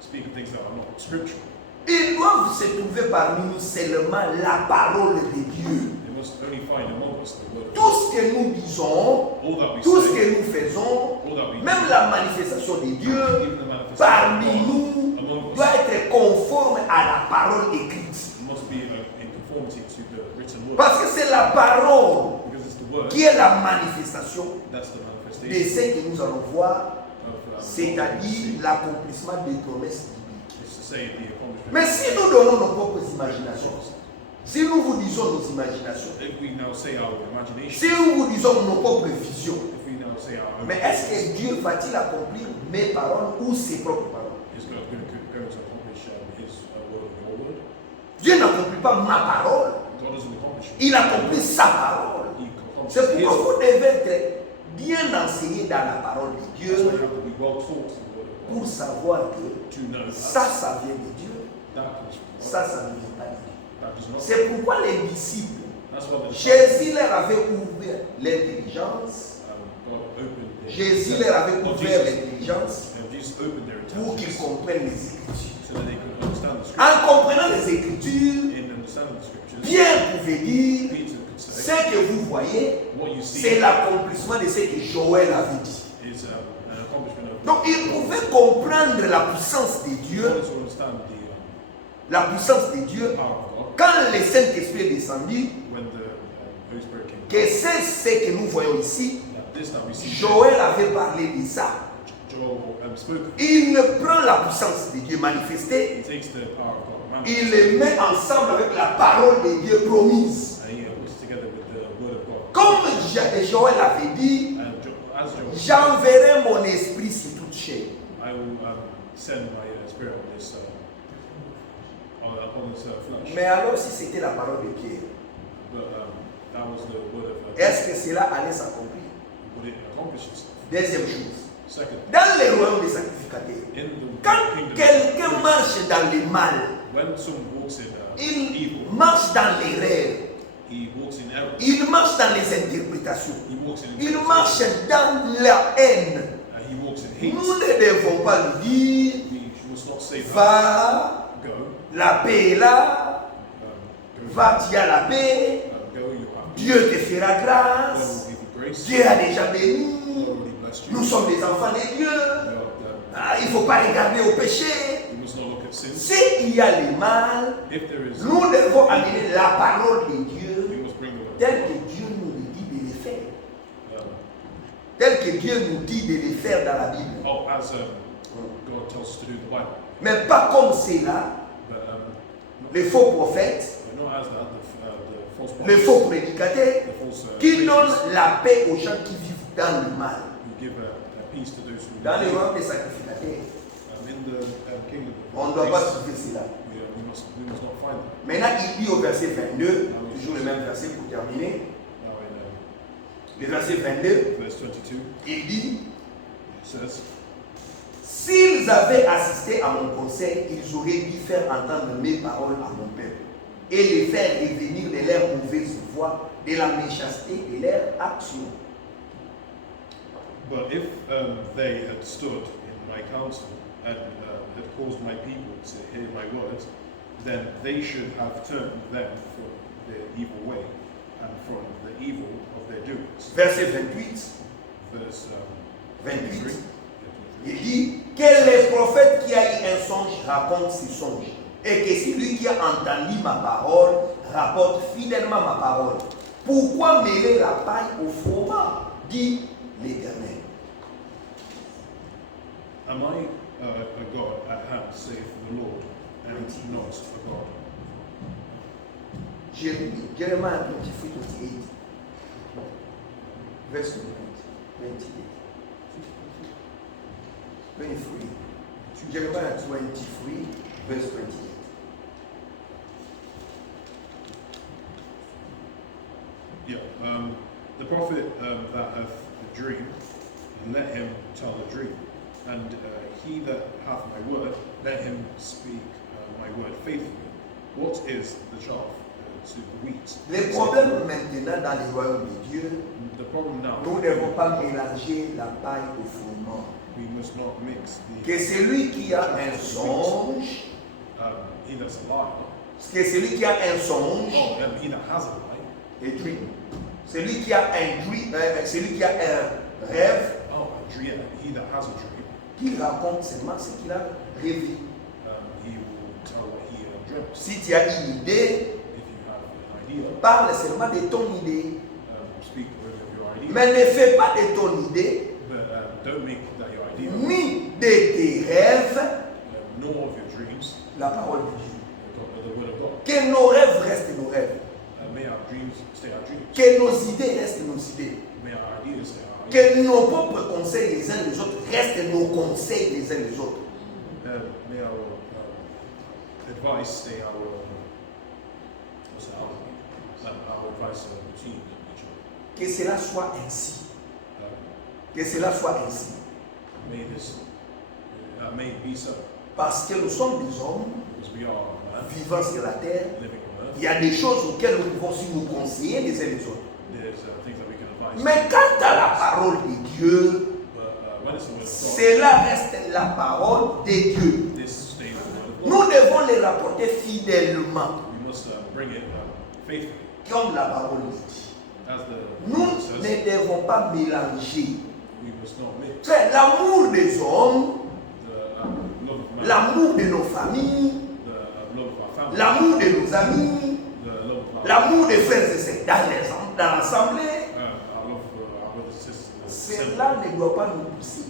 speak of things that are not scriptural. Ils doivent se trouver parmi nous seulement la parole de Dieu. They must only find among us the word of Tout God. ce que nous disons, All that we tout ce say, que nous faisons, all that we même do, la manifestation de Dieu, even the manifestation parmi of God nous, among us, doit être conforme à la parole écrite. must be in conformity to the written word. Parce que c'est la parole Because it's the word qui est la manifestation that's the de manifestation ce que nous allons voir, of c'est-à-dire l'accomplissement des promesses bibliques. It's to say the accomplishment. Mais si nous donnons nos propres imaginations, si nous vous disons nos imaginations, If we now say our imagination, si nous vous disons nos propres visions, if we now say our own mais est-ce visions, que Dieu va-t-il accomplir mes paroles ou ses propres paroles? is God going to accomplish His word or your word? Dieu n'accomplit pas ma parole, God doesn't accomplish it. il accomplit sa parole. He accomplishes C'est His pourquoi word. vous devez être bien enseigné dans la parole de That's why Dieu you have to be well taught in the word of pour God savoir que to know ça, that ça vient de Dieu, that comes from God. ça ne vient pas de Dieu. That does not. C'est pourquoi les disciples, That's why the Jésus leur avait ouvert l'intelligence, God opened their Jésus leur avait Or ouvert Jesus- l'intelligence Jesus opened their pour qu'ils intelligence comprennent les Écritures. so that they could understand the En scriptures. comprenant les Écritures, In understanding the scriptures, Pierre pouvait dire, Peter could say, ce que vous voyez, what you c'est see l'accomplissement de ce que Joël avait dit. is an accomplishment of Donc il pouvait comprendre la puissance de You Dieu, wanted to understand la puissance de Dieu, the power of God quand le Saint-Esprit est descendu, when the Holy Spirit came. que c'est ce que nous voyons ici. That this that we see, Joël avait parlé de ça. Joel spoke. Il prend la puissance de Dieu manifestée, He takes the power of God, man, il le met ensemble avec la parole de Dieu promise. and he puts it together with the word of God. Comme Joël avait dit, And as Joel, j'enverrai mon esprit sur toute chair. I will send my spirit on this flesh. Mais alors si c'était la parole de Pierre, But that was the word of est-ce que cela allait s'accomplir? would it accomplish itself? Deuxième chose, Second, dans les royaumes des sacrificateurs, in the quand kingdom, quelqu'un marche dans le mal, when someone walks in il evil, marche dans l'erreur, he walks in error. il marche dans les interprétations, He walks in il interpretation, marche dans la haine. he walks in hate. Nous ne devons pas lui dire, We must not say that. va, Go, la paix est là, go, va, tu as la paix, go. You have Dieu te fera God grâce, will give you grace. Dieu a déjà God béni, already blessed you. nous sommes des enfants de Dieu, You il ne faut pas regarder au péché. must not look at sin. S'il y a le mal, If there is, nous devons amener la parole de Dieu we must bring the word. tel que Dieu nous le dit de le faire. Um, Tel que Dieu nous dit de le faire dans la Bible. as God tells us to do the Bible. Mais pas comme cela, But les faux prophètes, not as that, the false les prophets, faux prédicateurs, the false qui preachers donnent la paix aux gens qui vivent dans le mal. who give a peace to those who Dans les live. royaumes des sacrificateurs, In the kingdom, on ne doit pas trouver cela. we must not find them. Maintenant, il dit au verset 22, toujours le même verset pour terminer. Now in Le verset 22, verse 22, il dit, it says, s'ils avaient assisté à mon conseil, ils auraient dû faire entendre mes paroles à mon peuple et les faire revenir de leur mauvaise voie, de la méchanceté de leur action. but if they had stood in my counsel and had caused my people to hear my words, then they should have turned them from their evil way and from the evil of their doings. Verset 28, Verse 28, 23. il dit que le prophète qui a eu un songe raconte ses songes et que celui qui a entendu ma parole rapporte fidèlement ma parole. Pourquoi mêler la paille au froment, dit l'Éternel. Am I a God at hand, saith the Lord, and not a God? Jeremiah 23, 28. Verse 28. 23. Jeremiah 23, verse 28. Yeah. The prophet that hath a dream, let him tell the dream. And he that hath my word, let him speak my word faithfully. What is the chaff to the wheat? Le problème maintenant dans les royaumes de Dieu, The problem now, nous ne devons pas mélanger la paille au froment. we must not mix the Que celui qui a un chaff to the wheat. songe He that's a liar. Parce que celui qui a un songe, He that has a lie. a dream. Celui qui a un dream, celui qui a un rêve, A dream. He that has a dream. qui raconte seulement ce qu'il a rêvé. He will tell what he dreamt. Si tu as une idée, If you have an idea, parle seulement de ton idée. speak of your idea. Mais ne fais pas de ton idée, But don't make that your idea, ni de tes rêves, nor of your dreams, la parole de Dieu. the word of God. Que nos rêves restent nos rêves. May our dreams stay our dreams. Que nos idées restent nos idées. May our ideas stay our ideas. Que nos propres conseils les uns les autres restent nos conseils les uns les autres. May our advice stay our advice routine. Que cela soit ainsi. Que cela soit ainsi. May this may it be so. Parce que nous sommes des hommes Because we are man, vivant sur la terre. living on earth. Il y a des choses auxquelles nous pouvons aussi nous conseiller les uns les autres. There's things that we can advise. Mais quant à la parole de Dieu, But when it's the word of God, cela reste la parole de Dieu. this stays the word of God. Nous devons les rapporter fidèlement, We must bring it faithfully, comme la parole le dit. as the Nous word says. ne devons pas mélanger. We must not mix Frère, l'amour des hommes, the love of man, l'amour de nos familles, the love of our family, l'amour de nos amis, the love of our l'amour des frères et sœurs dans l'assemblée, our love for our brothers and sisters in the assembly. cela ne doit pas nous pousser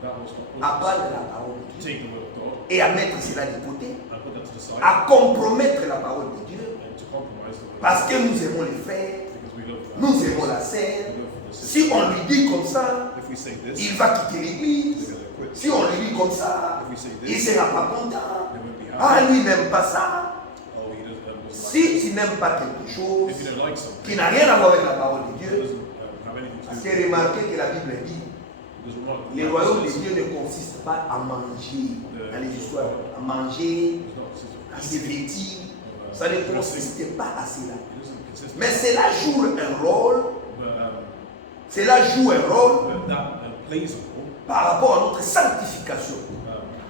That was not à us prendre la parole de to Dieu take the word of God et à mettre cela de côté, and put that to the side à compromettre la parole de Dieu, and to compromise the word parce of que God nous aimons les frères, because we love nous aimons la sœur. we love the Si sister. on lui dit comme ça, If we say this, il va quitter l'église. they're going to quit. Si on lui dit comme ça, If we say il ne this, sera pas content. they won't be Ah, happy. lui n'aime pas ça. Oh, he doesn't like Si this. tu n'aimes pas quelque chose If you don't like something, qui n'a rien à voir avec la parole de it Dieu, doesn't have anything to parce do que with it. remarquez que la Bible dit, Doesn't want le royaume de Dieu ne consiste pas à manger, dans les histoires, à manger, à se vêtir. Ça ne consiste pas à cela. It doesn't consist Mais cela joue un rôle, but cela joue un rôle that plays a role par rapport à notre sanctification.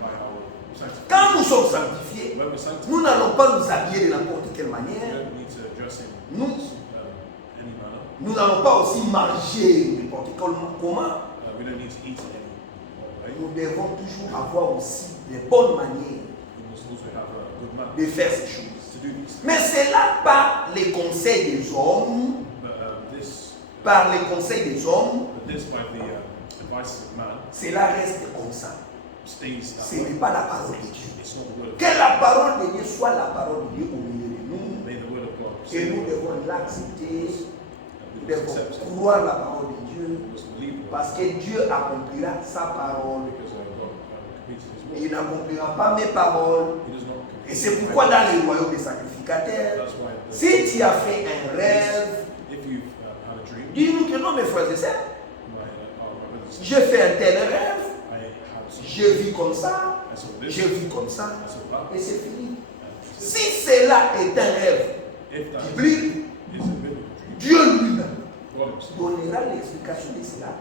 by our sanctification. Quand nous sommes sanctifiés, When we're sanctified, nous n'allons pas nous habiller de n'importe quelle we manière. don't need to dress in Nous, any manner. nous n'allons pas aussi manger n'importe comment. We don't need to eat in any way. Nous devons toujours avoir aussi les bonnes manières We must also have a good manner de faire ces choses. to do these things. Mais c'est là par les conseils des hommes, par les conseils des hommes, But this by the advice of man cela reste comme ça. stays Ce that n'est way. pas la parole de Dieu. It's not the word of Que God. la parole de Dieu soit la parole de Dieu au milieu de nous. May the word of God Et say nous the word. devons l'accepter. We Nous must devons accept it. croire la parole de Dieu. We must believe the word Parce que Dieu accomplira sa parole. because God completed his Et il word. n'accomplira pas mes paroles. He does not Et complete c'est his pourquoi word. dans les royaumes des sacrificateurs, That's why si tu as fait un rêve, if you've had a dream, dis-nous que non, mes frères et sœurs, my brothers and sisters, j'ai fait un tel rêve, I had some, j'ai vu comme ça, I saw this, j'ai vu comme ça, I saw that. et c'est fini. And Si cela est un rêve if that biblique, is a biblical dream, Dieu lui-même God himself donnera l'explication de cela,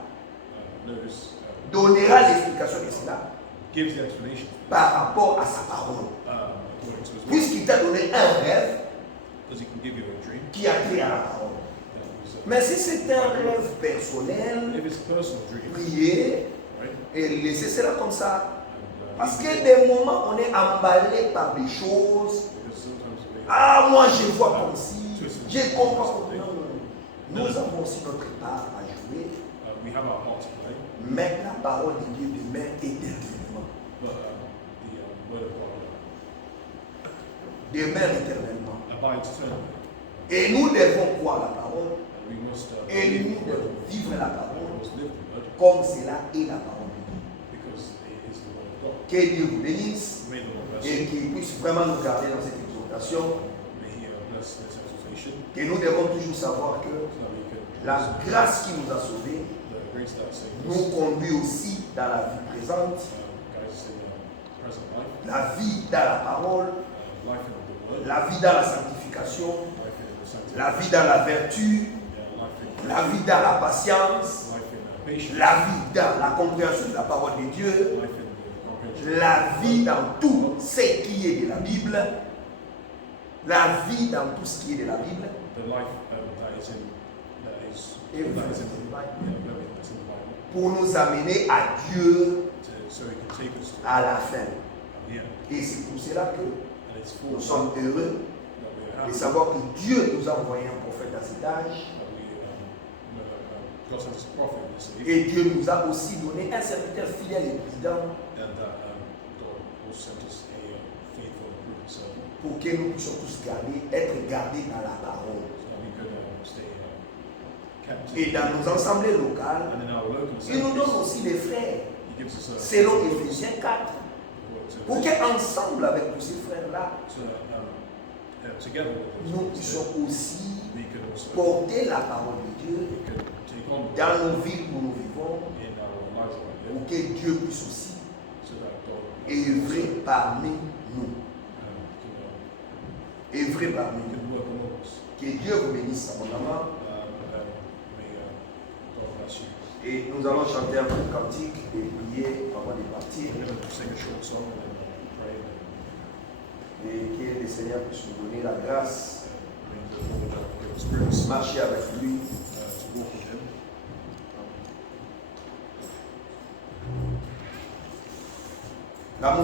knows, donnera l'explication de cela gives the explanation par rapport à sa parole. according to his word. Puisqu'il t'a donné un rêve Because he can give you a dream. qui a trait à la parole. Mais si c'est un rêve personnel, If it's a personal dream, priez right? et laissez cela comme ça. And, Parce que des moments, on est emballé par des choses. because sometimes we Ah, moi je vois comme si, je comprends comme non. Nous avons aussi notre part à jouer, we have our part to play, mais la parole de Dieu demeure éternellement. but the word of God Demeure éternellement. abides eternally. Et nous devons croire la parole And we must et believe nous the word. devons vivre la And we parole must live the word comme cela est la parole de Dieu. because it is the word of God. Que Dieu vous bénisse May the Lord bless et you. qu'il puisse vraiment nous garder dans cette exhortation. May he bless this exhortation Que nous devons toujours savoir que so that we can la grâce qui nous a sauvés the grace that saves us, nous conduit aussi dans la vie présente, guides us in present life, la vie dans la parole, life in the word, la vie dans la sanctification, life in the sanctity, la vie dans la vertu, life in la vie dans la patience, life in patience, la vie dans la compréhension de la parole de Dieu, life in the comprehension. La vie dans tout ce qui est de la Bible. La vie dans tout ce qui est de la Bible. The life that is in Everything that is is in in the Bible. everything that's in the Bible, Pour nous amener à Dieu so He can take us to à la fin. the end. Et c'est pour cela que And it's for nous that sommes heureux we are de happy savoir que Dieu nous a envoyé un prophète à cet âge. that we God sent us a prophet this age, Et Dieu nous a aussi donné un serviteur fidèle et président and that God also sent us a faithful and prudent servant, pour que nous puissions tous être gardés dans la parole. so that we could stay kept. Et dans nos assemblées locales, And in our local il nous donne assemblies, aussi des frères, He gives us a selon Éphésiens 4, pour to, qu'ensemble avec tous ces frères-là, together with nous those puissions aussi we could also porter la parole de Dieu we could take on dans nos villes où nous vivons, in our lives right pour now, que Dieu puisse aussi so that God œuvrer parmi nous. Œuvrer parmi nous. can work among us. Que Dieu vous bénisse abondamment. May God bless you. Et nous allons chanter un petit cantique et prier avant de partir. We're going to sing a short song and then pray. Et que le Seigneur puisse nous donner la grâce, May the Lord give us grace marcher avec lui to walk with Him.